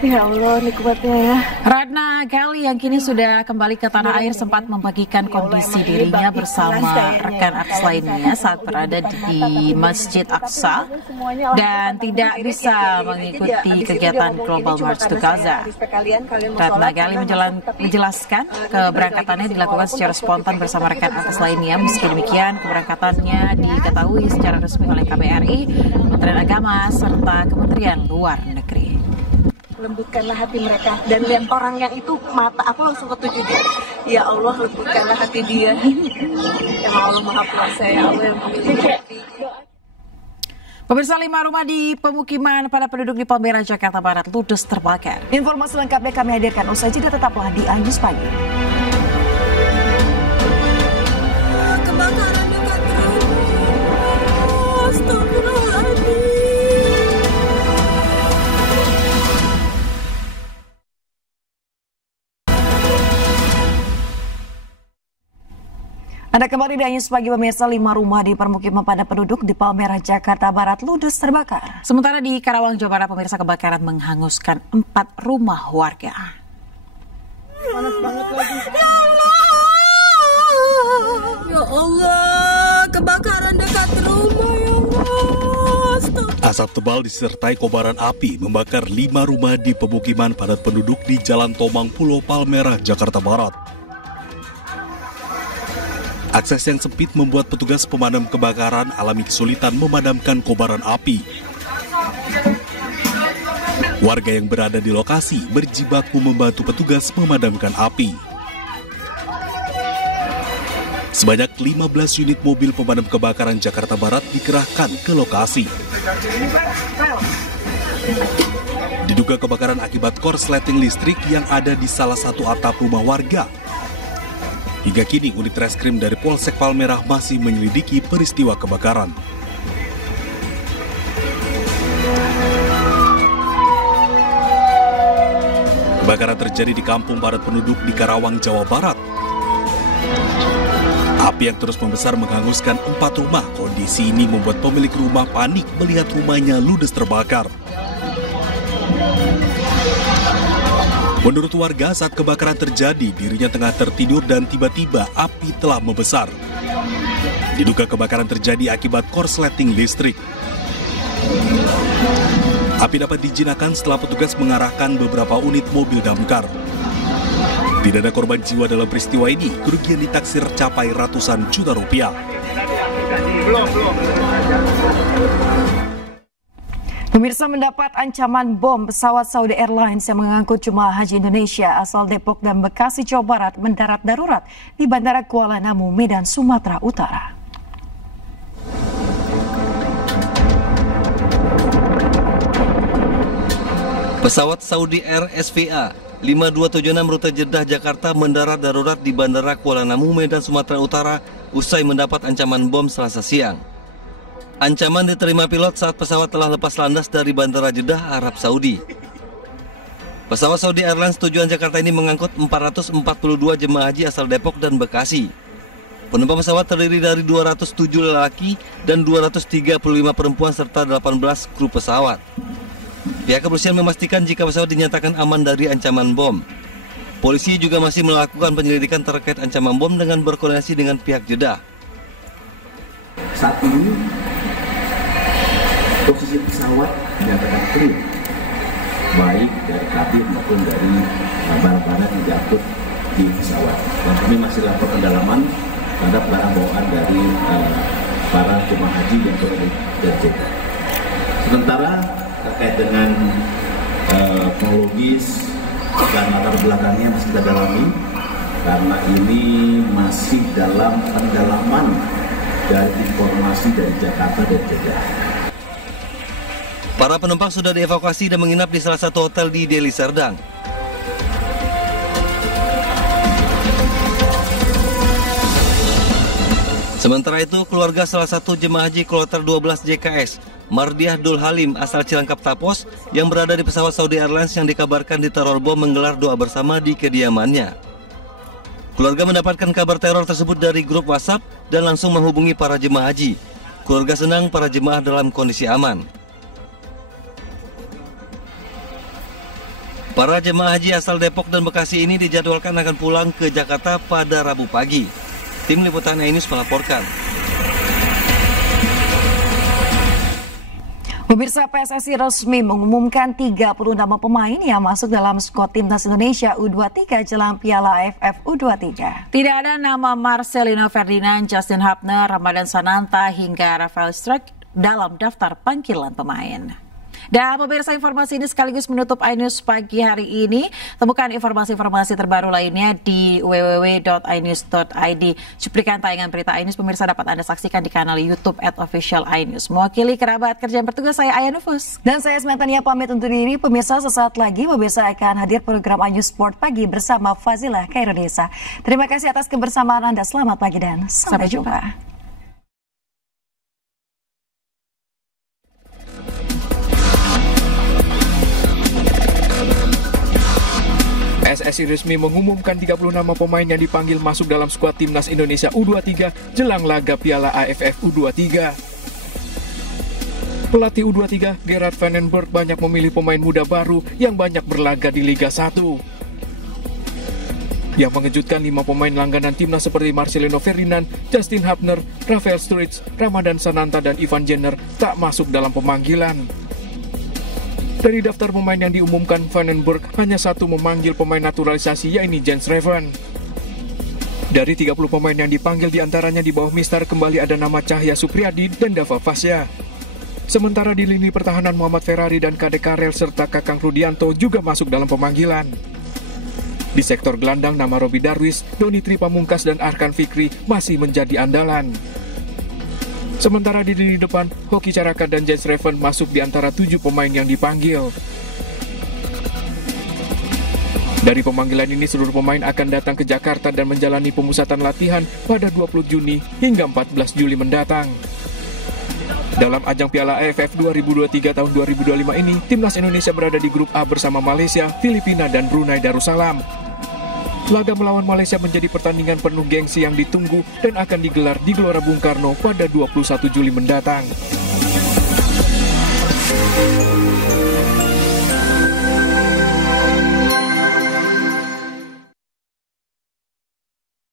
Ya Allah, nikmatnya ya. Ratna Ghali yang kini sudah kembali ke tanah air sempat membagikan kondisi dirinya bersama rekan artis lainnya saat berada di Masjid Aqsa dan tidak bisa mengikuti kegiatan Global March to Gaza. Ratna Ghali menjelaskan keberangkatannya dilakukan secara spontan bersama rekan artis lainnya. Meski demikian, keberangkatannya diketahui secara resmi oleh KBRI, Kementerian Agama, serta Kementerian Luar Negeri. Lembutkanlah hati mereka dan lihat orang yang itu, mata aku langsung ketuju dia. Ya Allah, lembutkanlah hati dia. Ya Allah Maha Kuasa, ya Allah yang memiliki hati. Pemirsa, 5 rumah di pemukiman pada penduduk di Palmera, Jakarta Barat ludes terbakar. Informasi lengkapnya kami hadirkan usai jeda, tetaplah di Anjus Pagi. Kebakaran dekat rumah. Astagfirullahaladzim. Anda kembali di Anjus Pagi, pemirsa. 5 rumah di permukiman padat penduduk di Palmera, Jakarta Barat ludes terbakar. Sementara di Karawang, Jawa Barat, pemirsa, kebakaran menghanguskan 4 rumah warga. Panas banget lagi. Ya Allah, ya Allah, kebakaran dekat rumah, ya Allah. Asap tebal disertai kobaran api membakar 5 rumah di pemukiman padat penduduk di Jalan Tomang, Pulau Palmera, Jakarta Barat. Akses yang sempit membuat petugas pemadam kebakaran alami kesulitan memadamkan kobaran api. Warga yang berada di lokasi berjibaku membantu petugas memadamkan api. Sebanyak 15 unit mobil pemadam kebakaran Jakarta Barat dikerahkan ke lokasi. Diduga kebakaran akibat korsleting listrik yang ada di salah satu atap rumah warga. Hingga kini, unit reskrim dari Polsek Palmerah masih menyelidiki peristiwa kebakaran. Kebakaran terjadi di kampung padat penduduk di Karawang, Jawa Barat. Api yang terus membesar menghanguskan 4 rumah. Kondisi ini membuat pemilik rumah panik melihat rumahnya ludes terbakar. Menurut warga, saat kebakaran terjadi, dirinya tengah tertidur dan tiba-tiba api telah membesar. Diduga kebakaran terjadi akibat korsleting listrik. Api dapat dijinakan setelah petugas mengarahkan beberapa unit mobil damkar. Tidak ada korban jiwa dalam peristiwa ini, kerugian ditaksir capai ratusan juta rupiah. Pemirsa, mendapat ancaman bom pesawat Saudi Airlines yang mengangkut jemaah haji Indonesia asal Depok dan Bekasi, Jawa Barat mendarat darurat di Bandara Kuala Namu, Medan, Sumatera Utara. Pesawat Saudi Air SVA 5276 rute Jeddah Jakarta mendarat darurat di Bandara Kuala Namu, Medan, Sumatera Utara usai mendapat ancaman bom Selasa siang. Ancaman diterima pilot saat pesawat telah lepas landas dari Bandara Jeddah, Arab Saudi. Pesawat Saudi Airlines tujuan Jakarta ini mengangkut 442 jemaah haji asal Depok dan Bekasi. Penumpang pesawat terdiri dari 207 lelaki dan 235 perempuan serta 18 kru pesawat. Pihak kepolisian memastikan jika pesawat dinyatakan aman dari ancaman bom. Polisi juga masih melakukan penyelidikan terkait ancaman bom dengan berkoordinasi dengan pihak Jeddah. Saat ini posisi pesawat dinyatakan clear, baik dari kabin maupun dari barang-barang yang diangkut di pesawat. Dan kami masih lakukan pendalaman terhadap barang bawaan dari para jemaah haji yang berada di Jeddah. Sementara terkait dengan kronologis dan latar belakangnya masih kita dalami, karena ini masih dalam pendalaman dari informasi dari Jakarta dan Jeddah. Para penumpang sudah dievakuasi dan menginap di salah satu hotel di Deli Serdang. Sementara itu, keluarga salah satu jemaah haji kloter 12 JKS, Mardiah Dul Halim asal Cilangkap Tapos, yang berada di pesawat Saudi Airlines yang dikabarkan diteror bom menggelar doa bersama di kediamannya. Keluarga mendapatkan kabar teror tersebut dari grup WhatsApp dan langsung menghubungi para jemaah haji. Keluarga senang para jemaah dalam kondisi aman. Para jemaah haji asal Depok dan Bekasi ini dijadwalkan akan pulang ke Jakarta pada Rabu pagi. Tim Liputan iNews melaporkan. Pemirsa, PSSI resmi mengumumkan 30 nama pemain yang masuk dalam skuad Timnas Indonesia U23 jelang Piala AFF U23. Tidak ada nama Marcelino Ferdinand, Justin Hapner, Ramadan Sananta hingga Rafael Struijk dalam daftar panggilan pemain. Dan pemirsa, informasi ini sekaligus menutup iNews pagi hari ini. Temukan informasi-informasi terbaru lainnya di www.inews.id. Cuplikan tayangan berita iNews pemirsa dapat Anda saksikan di kanal YouTube @official iNews. Mewakili kerabat kerja yang bertugas, saya Aya Nufus. Dan saya Sementania pamit undur diri. Pemirsa, sesaat lagi pemirsa akan hadir program iNews Sport Pagi bersama Fazilah Khairunisa. Terima kasih atas kebersamaan Anda. Selamat pagi dan sampai jumpa. PSSI resmi mengumumkan 30 nama pemain yang dipanggil masuk dalam skuad Timnas Indonesia U23 jelang laga Piala AFF U23. Pelatih U23 Gerard Van den Berg banyak memilih pemain muda baru yang banyak berlaga di Liga 1. Yang mengejutkan, 5 pemain langganan timnas seperti Marcelino Ferdinand, Justin Hapner, Rafael Struijk, Ramadan Sananta, dan Ivan Jenner tak masuk dalam pemanggilan. Dari daftar pemain yang diumumkan, Van den Berg hanya satu memanggil pemain naturalisasi, yaitu Jens Reven. Dari 30 pemain yang dipanggil, diantaranya di bawah Mister kembali ada nama Cahya Supriyadi dan Dava Fasya. Sementara di lini pertahanan, Muhammad Ferrari dan Kade Karel serta Kakang Rudianto juga masuk dalam pemanggilan. Di sektor gelandang, nama Robi Darwis, Doni Tripamungkas, dan Arkan Fikri masih menjadi andalan. Sementara di lini depan, Hoki Caraka dan Jens Reven masuk di antara 7 pemain yang dipanggil. Dari pemanggilan ini, seluruh pemain akan datang ke Jakarta dan menjalani pemusatan latihan pada 20 Juni hingga 14 Juli mendatang. Dalam ajang Piala AFF 2023 tahun 2025 ini, Timnas Indonesia berada di grup A bersama Malaysia, Filipina, dan Brunei Darussalam. Laga melawan Malaysia menjadi pertandingan penuh gengsi yang ditunggu dan akan digelar di Gelora Bung Karno pada 21 Juli mendatang.